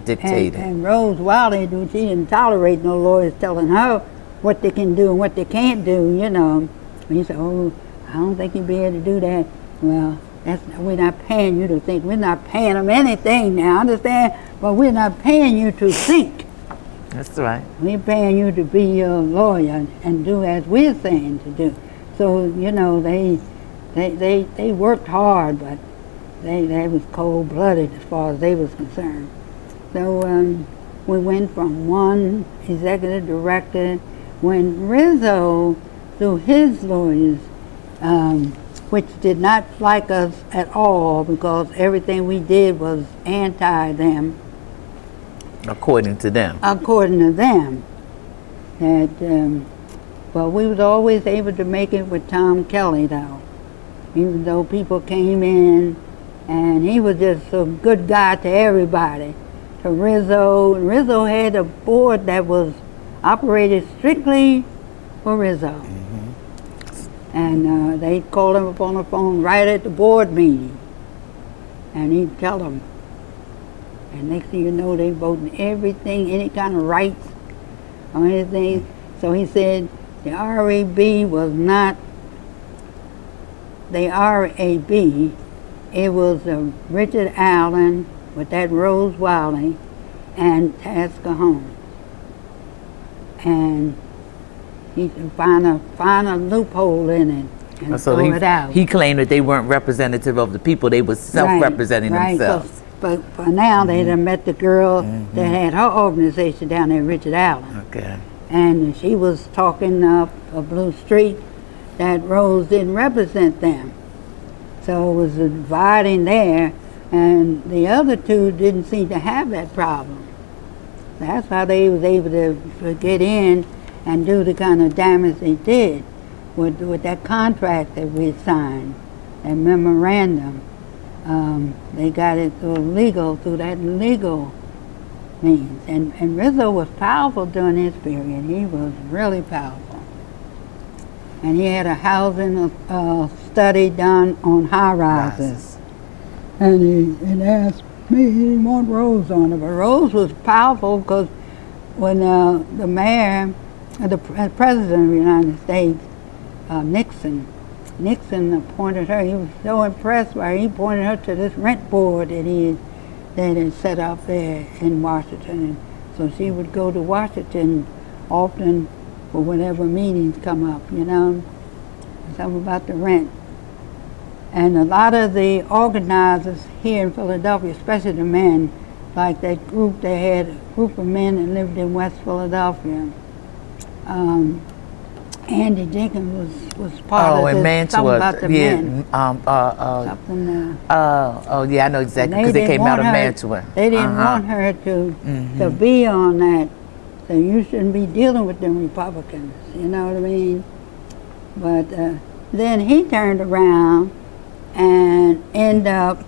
dictated. And Rose Wiley, she didn't tolerate no lawyers telling her what they can do and what they can't do, you know. And he said, oh, I don't think you'd be able to do that. Well, we're not paying you to think. We're not paying them anything now, understand? But we're not paying you to think. That's right. We're paying you to be a lawyer and do as we're saying to do. So, you know, they worked hard, but they was cold-blooded as far as they was concerned. So we went from one executive director. When Rizzo, through his lawyers, which did not like us at all because everything we did was anti them. According to them. But we was always able to make it with Tom Kelly, though. Even though people came in, and he was just a good guy to everybody. To Rizzo. Rizzo had a board that was operated strictly for Rizzo. And they called him up on the phone right at the board meeting. And he'd tell them. And next thing you know, they voting everything, any kind of rights or anything. So he said the RAB was not the RAB. It was Richard Allen with that Rose Wiley and Tasker Holmes. And he can find a loophole in it and So throw it out. he claimed that they weren't representative of the people, they were self-representing themselves. But for now, they done met the girl that had her organization down there, Richard Allen. Okay. And she was talking up a Blue Street that Rose didn't represent them. So it was a dividing there, and the other two didn't seem to have that problem. That's how they was able to get in and do the kind of damage they did with that contract that we signed, that memorandum. They got it through that legal means. And Rizzo was powerful during his period. He was really powerful. And he had a housing study done on high-rises. And he asked me, he didn't want Rose on it. But Rose was powerful because when the mayor, the president of the United States, Nixon appointed her. He was so impressed by her, he appointed her to this rent board that he had set up there in Washington. And so she would go to Washington often for whenever meetings come up, you know, something about the rent. And a lot of the organizers here in Philadelphia, especially the men, like that group, they had a group of men that lived in West Philadelphia. Andy Jenkins was part of this, something about the men. Yeah, I know exactly, because they came out of Mantua. They didn't want her to be on that, so you shouldn't be dealing with them Republicans, you know what I mean? But then he turned around and ended up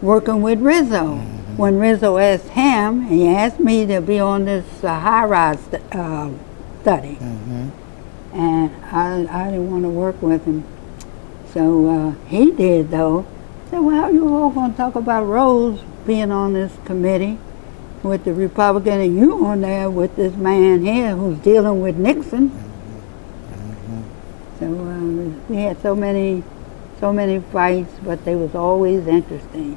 working with Rizzo. When Rizzo asked him, he asked me to be on this high-rise study. And I didn't want to work with him. So he did, though. Said, well, how you all going to talk about Rose being on this committee with the Republican and you on there with this man here who's dealing with Nixon? So we had so many fights, but they was always interesting.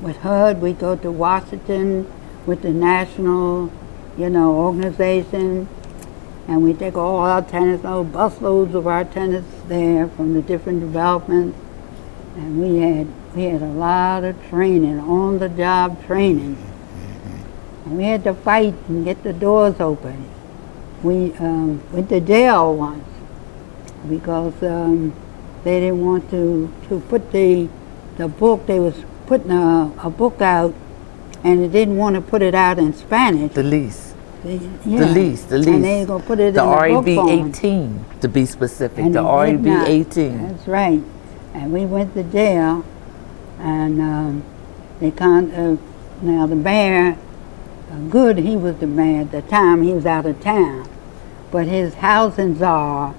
With HUD, we go to Washington with the national, organization. And we take all our tenants, busloads of our tenants there from the different developments. And we had a lot of training, on-the-job training. And we had to fight and get the doors open. We went to jail once because they didn't want to put the book, they was putting a book out and they didn't want to put it out in Spanish. The lease. The lease. And they gonna put it in the RAB book form. 18, to be specific. And the RAB 18. That's right. And we went to jail, and now the mayor, Good, he was the mayor at the time. He was out of town, but his housing czar,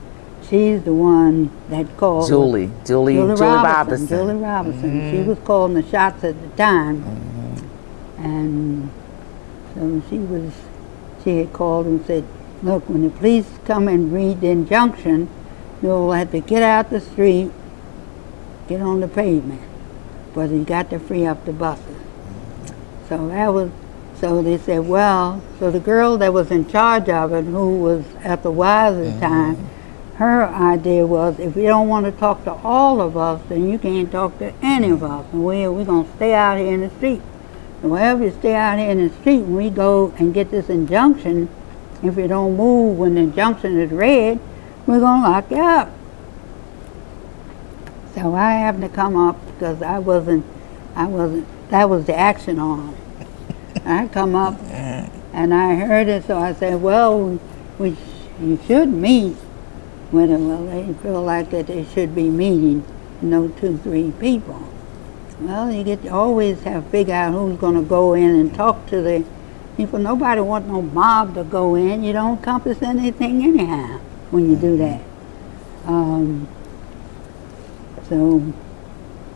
she's the one that called. Julie Robinson. Julie Robinson. She was calling the shots at the time, and so she had called and said, look, when the police come and read the injunction, you'll have to get out the street, get on the pavement, but you got to free up the buses. So they said, well, so the girl that was in charge of it, who was at the Wise at the time, her idea was, if you don't want to talk to all of us, then you can't talk to any of us, and we're going to stay out here in the street. Wherever you stay out here in the street, when we go and get this injunction, if you don't move when the injunction is read, we're going to lock you up. So I happened to come up because that was the action arm. I come up and I heard it, so I said, well, you should meet with them. Well, they feel like that they should be meeting, 2, 3 people. Well, you always have to figure out who's going to go in and talk to the people. Nobody wants no mob to go in. You don't accomplish anything anyhow when you do that. So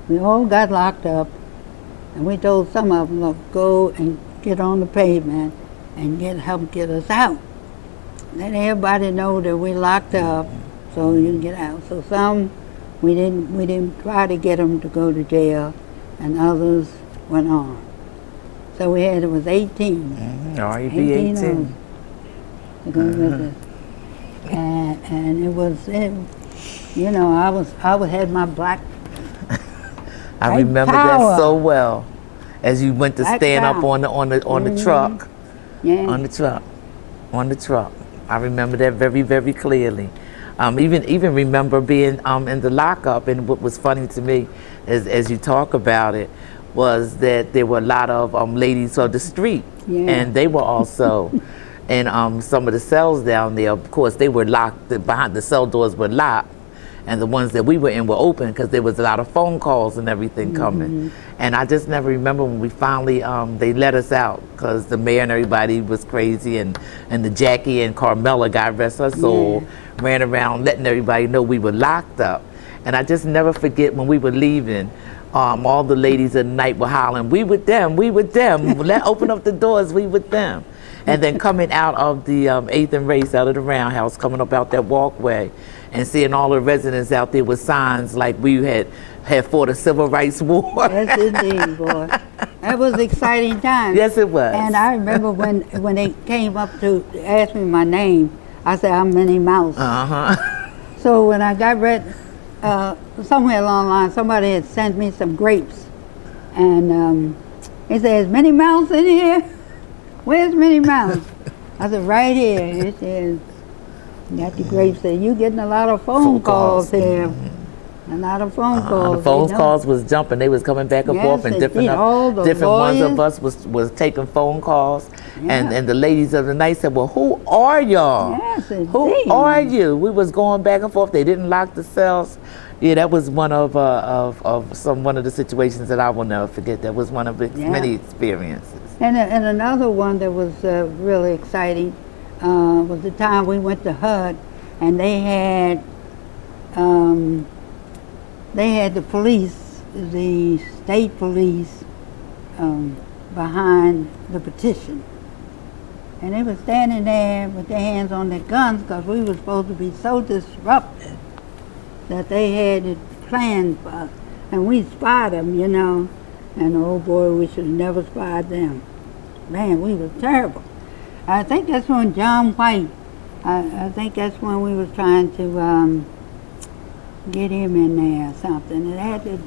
we all got locked up, and we told some of them, look, go and get on the pavement and help get us out. Let everybody know that we're locked up, so you can get out. So some we didn't try to get them to go to jail, and others went on. So it was 18. RAB 18. To go with us. And it was, you know, I had my black. I remember power. that so well. As you went to Black stand up power. on the truck, Yeah. on the truck. I remember that very, very clearly. Even remember being in the lockup, and what was funny to me, as you talk about it, was that there were a lot of ladies of the street, Yeah. and they were also in some of the cells down there. Of course, they were locked. Behind the cell doors were locked, and the ones that we were in were open because there was a lot of phone calls and everything coming. And I just never remember when we finally they let us out, because the mayor and everybody was crazy, and the Jackie and Carmela, God rest her soul, ran around letting everybody know we were locked up. And I just never forget when we were leaving. All the ladies at night were hollering, "We with them, we with them." Open up the doors, we with them. And then coming out of the 8th and Race, out of the roundhouse, coming up out that walkway, and seeing all the residents out there with signs like we had fought a civil rights war. Yes, indeed, boy. That was exciting time. Yes, it was. And I remember when they came up to ask me my name, I said, I'm Minnie Mouse. So when I got ready, somewhere along the line, somebody had sent me some grapes. And he said, is Minnie Mouse in here? Where's Minnie Mouse? I said, right here. He said, got the grapes there. You getting a lot of phone calls here. A lot of phone calls. The phone calls was jumping. They was coming back and Yes, forth, and different indeed. ones of us was taking phone calls. And the ladies of the night said, well, who are y'all? Yes, Who indeed. are you? We was going back and forth. They didn't lock the cells. Yeah, that was one of the situations that I will never forget. That was one of the many experiences. And another one that was really exciting was the time we went to HUD, and they had the police, the state police, behind the petition. And they were standing there with their hands on their guns because we were supposed to be so disruptive that they had it planned for us. And we spied them, you know. And oh boy, we should have never spied them. Man, we were terrible. I think that's when John White, I think that's when we was trying to get him in there or something. It had to,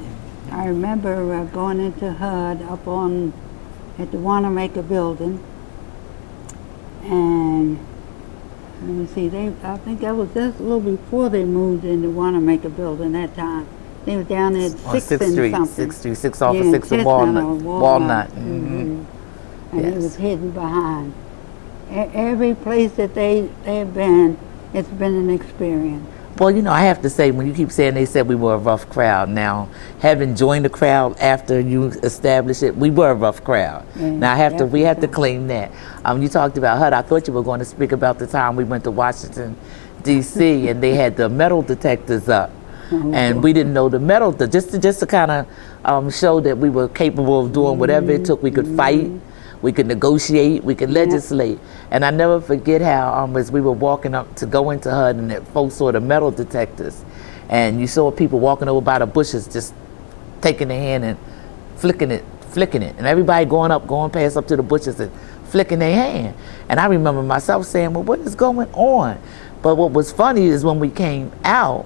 I remember going into HUD up at the Wanamaker building, and let me see, I think that was just a little before they moved into Wanamaker building that time. They were down at 6th and something. 6th Street, 6 off of 6th and Walnut. And it was hidden behind. Every place that they've been, it's been an experience. Well, you know, I have to say, when you keep saying they said we were a rough crowd, now, having joined the crowd after you established it, we were a rough crowd. Yeah, Now, we have to claim that. You talked about HUD. I thought you were going to speak about the time we went to Washington, D.C., and they had the metal detectors up. And we didn't know the metal, just to kind of show that we were capable of doing whatever it took. We could fight, we could negotiate, we could legislate. And I never forget how, as we were walking up to go into HUD, and that folks saw the metal detectors, and you saw people walking over by the bushes, just taking their hand and flicking it, and everybody going past up to the bushes and flicking their hand. And I remember myself saying, well, what is going on? But what was funny is when we came out,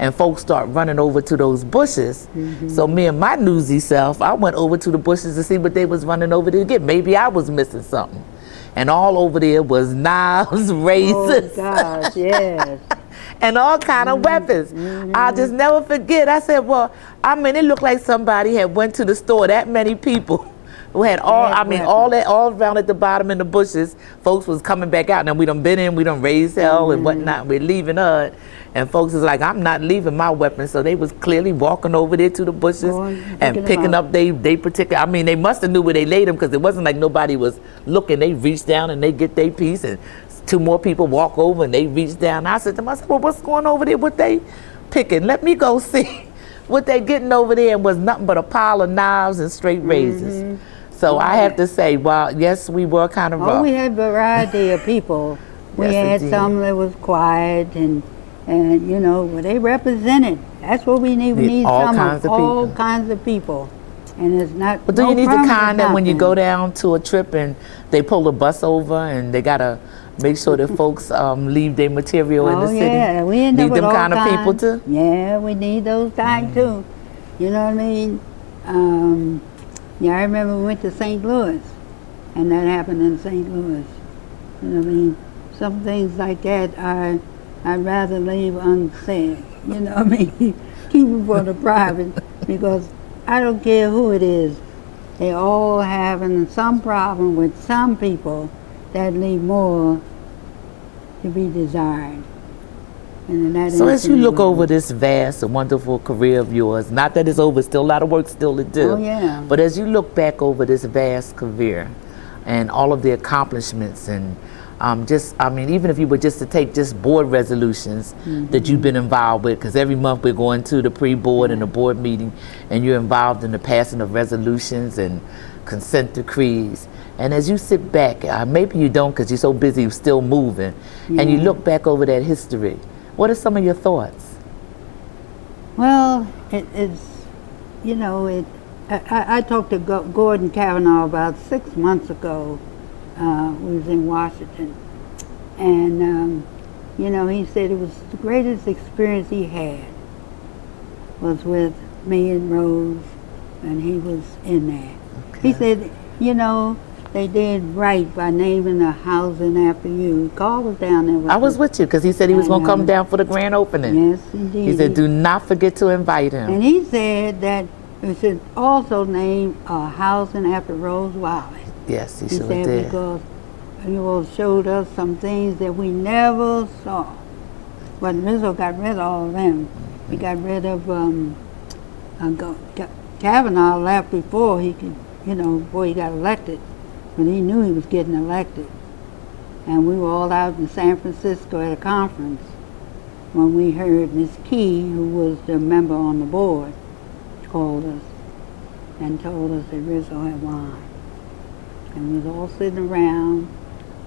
and folks start running over to those bushes. So me and my newsy self, I went over to the bushes to see what they was running over to get. Maybe I was missing something. And all over there was knives, razors. Oh, God, yes. And all kind of weapons. I'll just never forget. I said, well, I mean, it looked like somebody had went to the store, that many people who had all around at the bottom in the bushes. Folks was coming back out. Now we done been in, we done raised hell and whatnot. We're leaving HUD. And folks is like, I'm not leaving my weapon. So they was clearly walking over there to the bushes and picking up they particular, I mean, they must have knew where they laid them, because it wasn't like nobody was looking. They reached down and they get their piece and two more people walk over and they reach down. I said to myself, well, what's going over there? What they picking? Let me go see what they getting over there. And was nothing but a pile of knives and straight razors. So I have to say, well, yes, we were kind of rough. Oh, we had variety of people. We Yes, had some that was quiet and you know, well, they represented. That's what we need. We need all some kinds of all people. kinds of people. And it's not. But do no you need the permanent kind that when you nothing. go down to a trip and they pull the bus over and they gotta make sure that folks leave their material in the city? Yeah, we end need up with them all kind of kinds. people too. Yeah, we need those kinds too. You know what I mean? Yeah, I remember we went to St. Louis, and that happened in St. Louis. You know what I mean? Some things like that I'd rather leave unsaid. You know what I mean? Keep it for the private, because I don't care who it is. They all having some problem with some people that leave more to be desired. And that So as you look incident over this vast and wonderful career of yours, not that it's over, still a lot of work still to do. Oh, yeah. But as you look back over this vast career and all of the accomplishments and even if you were just to take just board resolutions that you've been involved with, because every month we're going to the pre-board and the board meeting, and you're involved in the passing of resolutions and consent decrees. And as you sit back, maybe you don't because you're so busy still moving, and you look back over that history, what are some of your thoughts? Well, it's, you know, I talked to Gordon Kavanaugh about 6 months ago. We was in Washington, and you know, he said it was the greatest experience he had was with me and Rose, and he was in there. Okay. He said, you know, they did right by naming the housing after you. Carl was down there with I was us. with you because he said he was going to come down for the grand opening. Yes, indeed. He said, do not forget to invite him. And he said that we should also name a housing after Rose Wallace. Yes, he He sure said did. because you all showed us some things that we never saw. But Rizzo got rid of all of them. He got rid of Kavanaugh left before he could, you know, before he got elected. But he knew he was getting elected. And we were all out in San Francisco at a conference when we heard Miss Key, who was the member on the board, called us and told us that Rizzo had won. And we was all sitting around,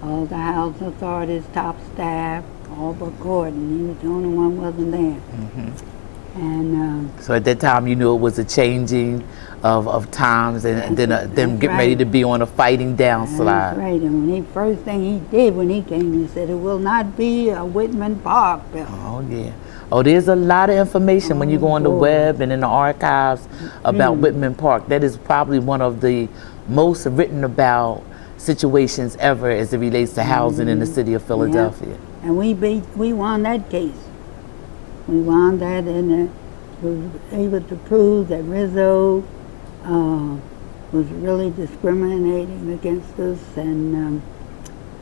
all the housing authorities, top staff, all but Gordon. He was the only one who wasn't there. And So at that time, you knew it was a changing of times and then them that's getting ready right. to be on a fighting that's downslide. right. And when first thing he did when he came, he said, it will not be a Whitman Park bill. Oh, yeah. Oh, there's a lot of information when you go on the boy. web and in the archives about Whitman Park. That is probably one of the most written about situations ever as it relates to housing in the city of Philadelphia. And we won that case. We won that, and was able to prove that Rizzo was really discriminating against us, and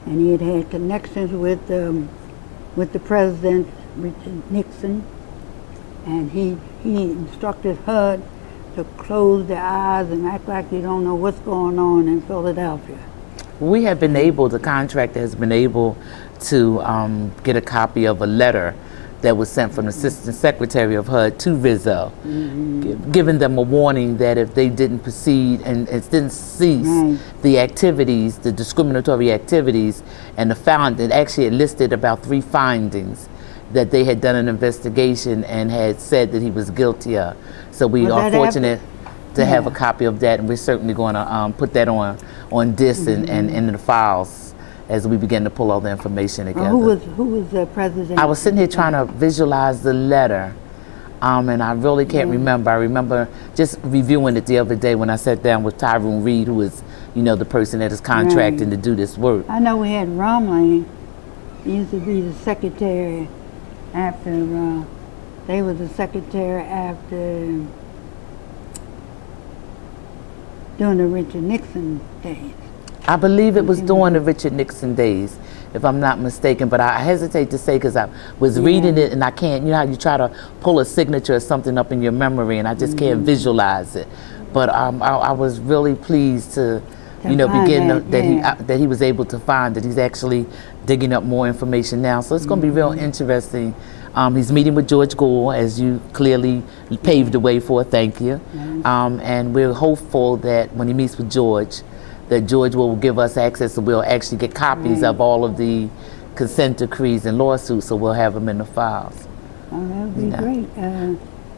he had connections with the president, Richard Nixon, and he instructed HUD to close their eyes and act like you don't know what's going on in Philadelphia. We have been able, the contractor has been able to get a copy of a letter that was sent from the Assistant Secretary of HUD to Rizzo, giving them a warning that if they didn't proceed and didn't cease the activities, the discriminatory activities, and it actually listed about 3 findings that they had done an investigation and had said that he was guilty of. So we Was are that fortunate to have a copy of that, and we're certainly going to put that on disc and in the files as we begin to pull all the information together. Who was the president? I was sitting here trying to visualize the letter, and I really can't remember. I remember just reviewing it the other day when I sat down with Tyrone Reed, who is, you know, the person that is contracting to do this work. I know we had Rumley. He used to be the secretary after, they were the secretary after, during the Richard Nixon days. I believe it was during the Richard Nixon days, if I'm not mistaken, but I hesitate to say because I was reading it and I can't, you know how you try to pull a signature or something up in your memory and I just can't visualize it. But I was really pleased to you know, find begin that, that yeah. that he was able to find, that he's actually digging up more information now. So it's going to be real interesting. He's meeting with George Gore, as you clearly paved the way for. Thank you. And we're hopeful that when he meets with George, that George will give us access, so we'll actually get copies of all of the consent decrees and lawsuits, so we'll have them in the files. Oh, that would be great,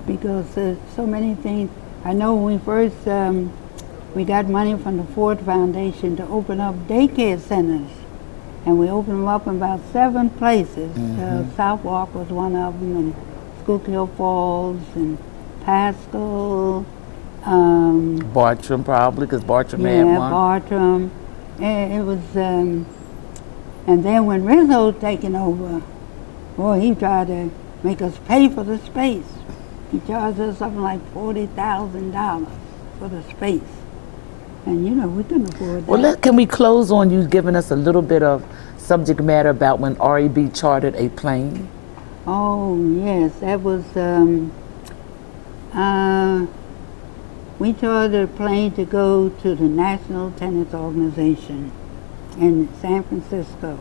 because there's so many things. I know when we first, we got money from the Ford Foundation to open up daycare centers, and we opened them up in about 7 places. Southwark was one of them, and Schuylkill Falls, and Pascal. Bartram probably, because Bartram had one. Bartram. It was, and then when Rizzo taken over, boy, he tried to make us pay for the space. He charged us something like $40,000 for the space. And you know, we couldn't afford that. Well, can we close on you giving us a little bit of subject matter about when RAB chartered a plane? Oh, yes, that was, we chartered a plane to go to the National Tennis Organization in San Francisco.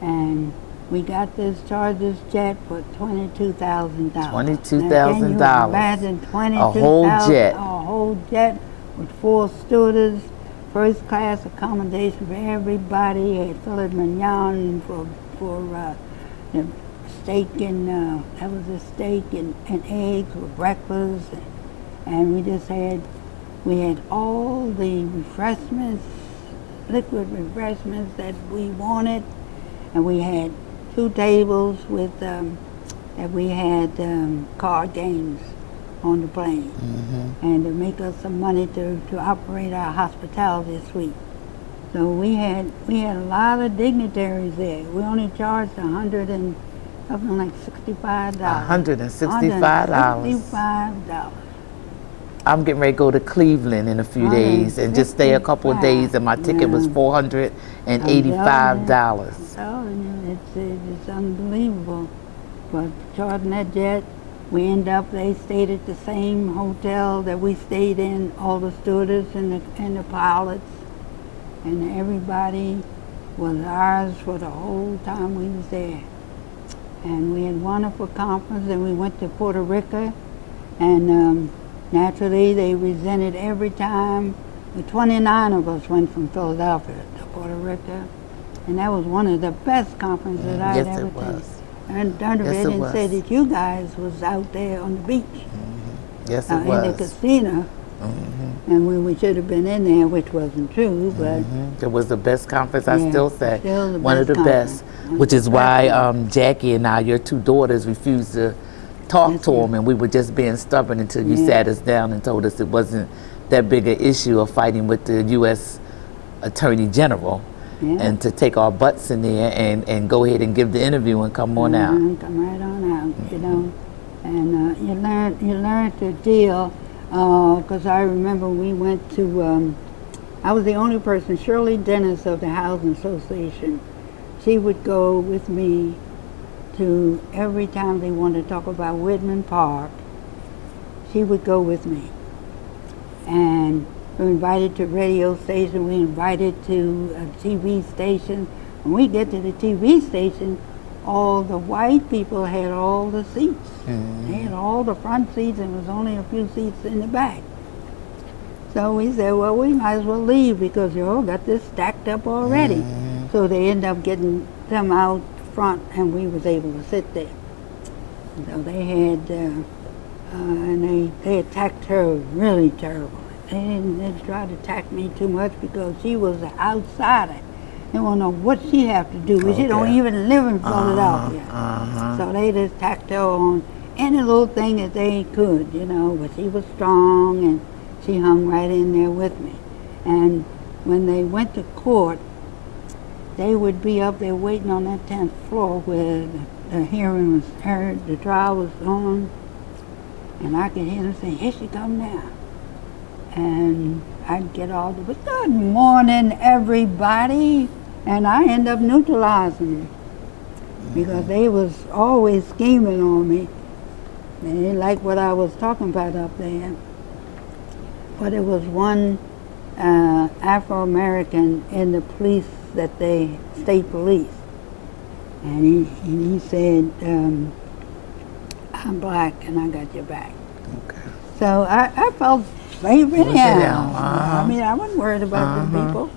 And we got this Chargers jet for $22,000. $22,000. Imagine $22,000. A whole jet. A whole jet with 4 stewardess, first class accommodation for everybody. Had filet mignon for the steak and that was a steak and eggs for breakfast, and we had all the refreshments, liquid refreshments that we wanted, and we had 2 tables with that we had card games on the plane, and to make us some money to operate our hospitality suite. So we had a lot of dignitaries there. We only charged something like $65. $165. I'm getting ready to go to Cleveland in a few days and just stay a couple of days, and my ticket was $485. I'm telling you, it's unbelievable. But charging that jet, they stayed at the same hotel that we stayed in, all the stewardess and the pilots, and everybody was ours for the whole time we was there. And we had a wonderful conference, and we went to Puerto Rico, and naturally they resented every time. The 29 of us went from Philadelphia to Puerto Rico, and that was one of the best conferences I'd ever been. And didn't say that you guys was out there on the beach. Yes, it was. In the casino. And we should have been in there, which wasn't true, but... It was the best conference, I still say. Still one of the best, which is why Jackie and I, your 2 daughters, refused to talk to them, and we were just being stubborn until you sat us down and told us it wasn't that big an issue of fighting with the U.S. Attorney General. And to take our butts in there and go ahead and give the interview and come on out. Come right on out, you know. And you learn to deal, because I remember we went to, I was the only person, Shirley Dennis of the Housing Association. She would go with me to every time they wanted to talk about Whitman Park. She would go with me. And we were invited to a radio station, we invited to a TV station. When we get to the TV station, all the white people had all the seats. They had all the front seats, and there was only a few seats in the back. So we said, well, we might as well leave because you all got this stacked up already. So they ended up getting them out front, and we was able to sit there. So they had, and they attacked her really terrible. They didn't try to attack me too much because she was an outsider. They don't know what she have to do. She don't even live in Philadelphia. So they just attacked her on any little thing that they could, you know. But she was strong, and she hung right in there with me. And when they went to court, they would be up there waiting on that 10th floor where the hearing was heard, the trial was on, and I could hear them say, "Here she come now." And I'd get all the, "Good morning, everybody," and I end up neutralizing them because they was always scheming on me. They didn't like what I was talking about up there. But it was one Afro-American in the police, state police. And he said, I'm black and I got your back. Okay. So I felt safe anyhow. Uh-huh. I mean, I wasn't worried about the people.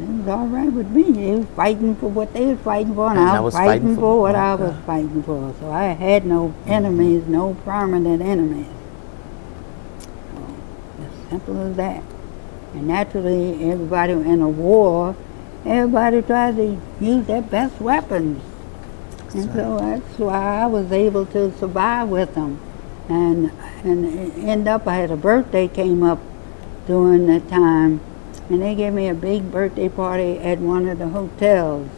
It was all right with me. They was fighting for what they was fighting for, and I was fighting for what I was fighting for. So I had no enemies, no permanent enemies. So, as simple as that. And naturally, everybody in a war, everybody tries to use their best weapons. And so that's why I was able to survive with them. And end up, I had a birthday came up during that time, and they gave me a big birthday party at one of the hotels.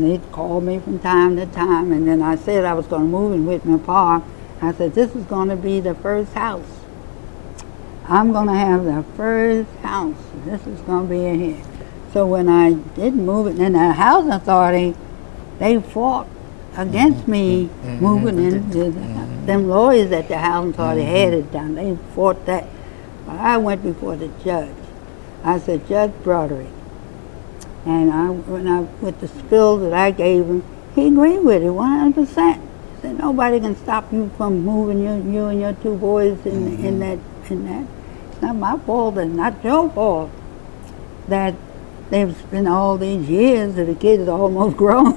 They'd call me from time to time, and then I said I was going to move in Whitman Park. I said, this is going to be the first house. I'm going to have the first house. This is going to be in here. So when I did move it, then the housing authority, they fought against me moving into them lawyers at the housing authority had it done. They fought that. But I went before the judge. I said, Judge Broderick. And with the spill that I gave him, he agreed with it 100%. He said, nobody can stop you from moving you and your two boys in that. It's not my fault, it's not your fault that they've spent all these years that the kids are almost grown.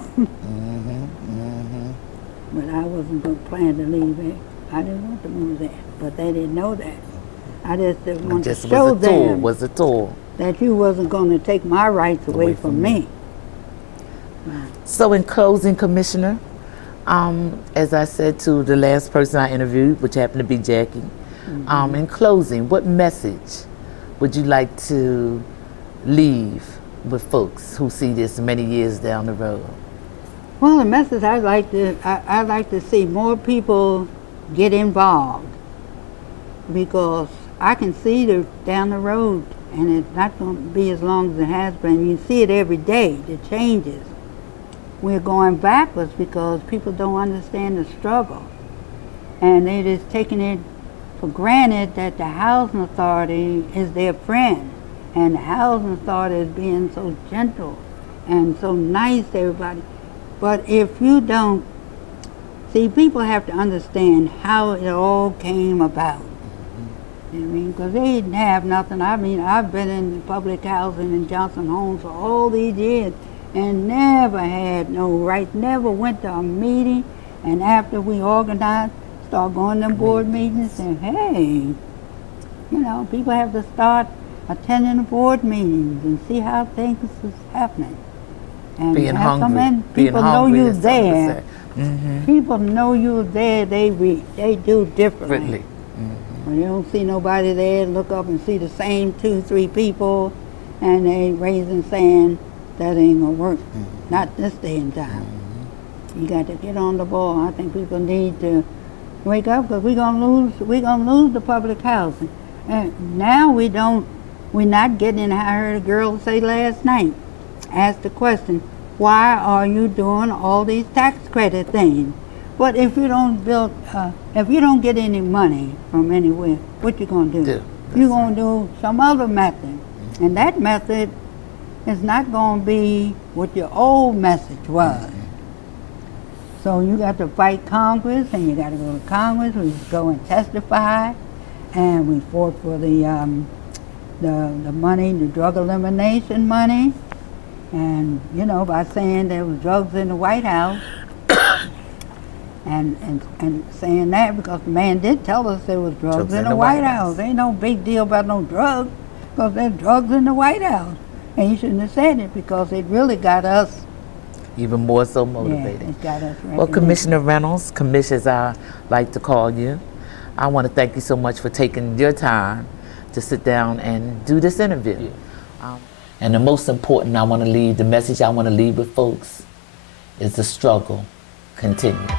But I wasn't going to plan to leave it. I didn't want to move there, but they didn't know that. I just wanted to show them was a tool. that you wasn't going to take my rights away from me. So in closing, Commissioner, as I said to the last person I interviewed, which happened to be Jackie, in closing, what message would you like to leave with folks who see this many years down the road? Well, the message I'd like to see more people get involved, because I can see down the road, and it's not going to be as long as it has been. You see it every day, the changes. We're going backwards because people don't understand the struggle, and they're just taking it for granted that the housing authority is their friend, and the housing authority is being so gentle and so nice to everybody. But if you don't, see, people have to understand how it all came about. You know what I mean? Because they didn't have nothing. I mean, I've been in public housing in Johnson Homes for all these years and never had no rights, never went to a meeting. And after we organized, start going to board meetings and, hey, you know, people have to start attending the board meetings and see how things is happening. And being hungry. People know you're there. People know you're there. They do differently. When you don't see nobody there, look up and see the same 2-3 people, and they raising saying that ain't gonna work. Not this day and time. You got to get on the ball. I think people need to wake up, because we're gonna lose the public housing. And now we're not getting. I heard a girl say last night, asked the question, why are you doing all these tax credit things? But if you don't if you don't get any money from anywhere, what you gonna do? You're gonna do some other method, and that method is not gonna be what your old message was. So you got to fight Congress, and you got to go to Congress. We go and testify, and we fought for the money, the drug elimination money. And, you know, by saying there was drugs in the White House, and saying that because the man did tell us there was drugs in the White House. Ain't no big deal about no drugs, because there's drugs in the White House. And he shouldn't have said it, because it really got us even more so motivated. Yeah, it got us well, Commissioner Reynolds, Commissioner as I like to call you, I want to thank you so much for taking your time to sit down and do this interview. And the most important the message I want to leave with folks is the struggle continues.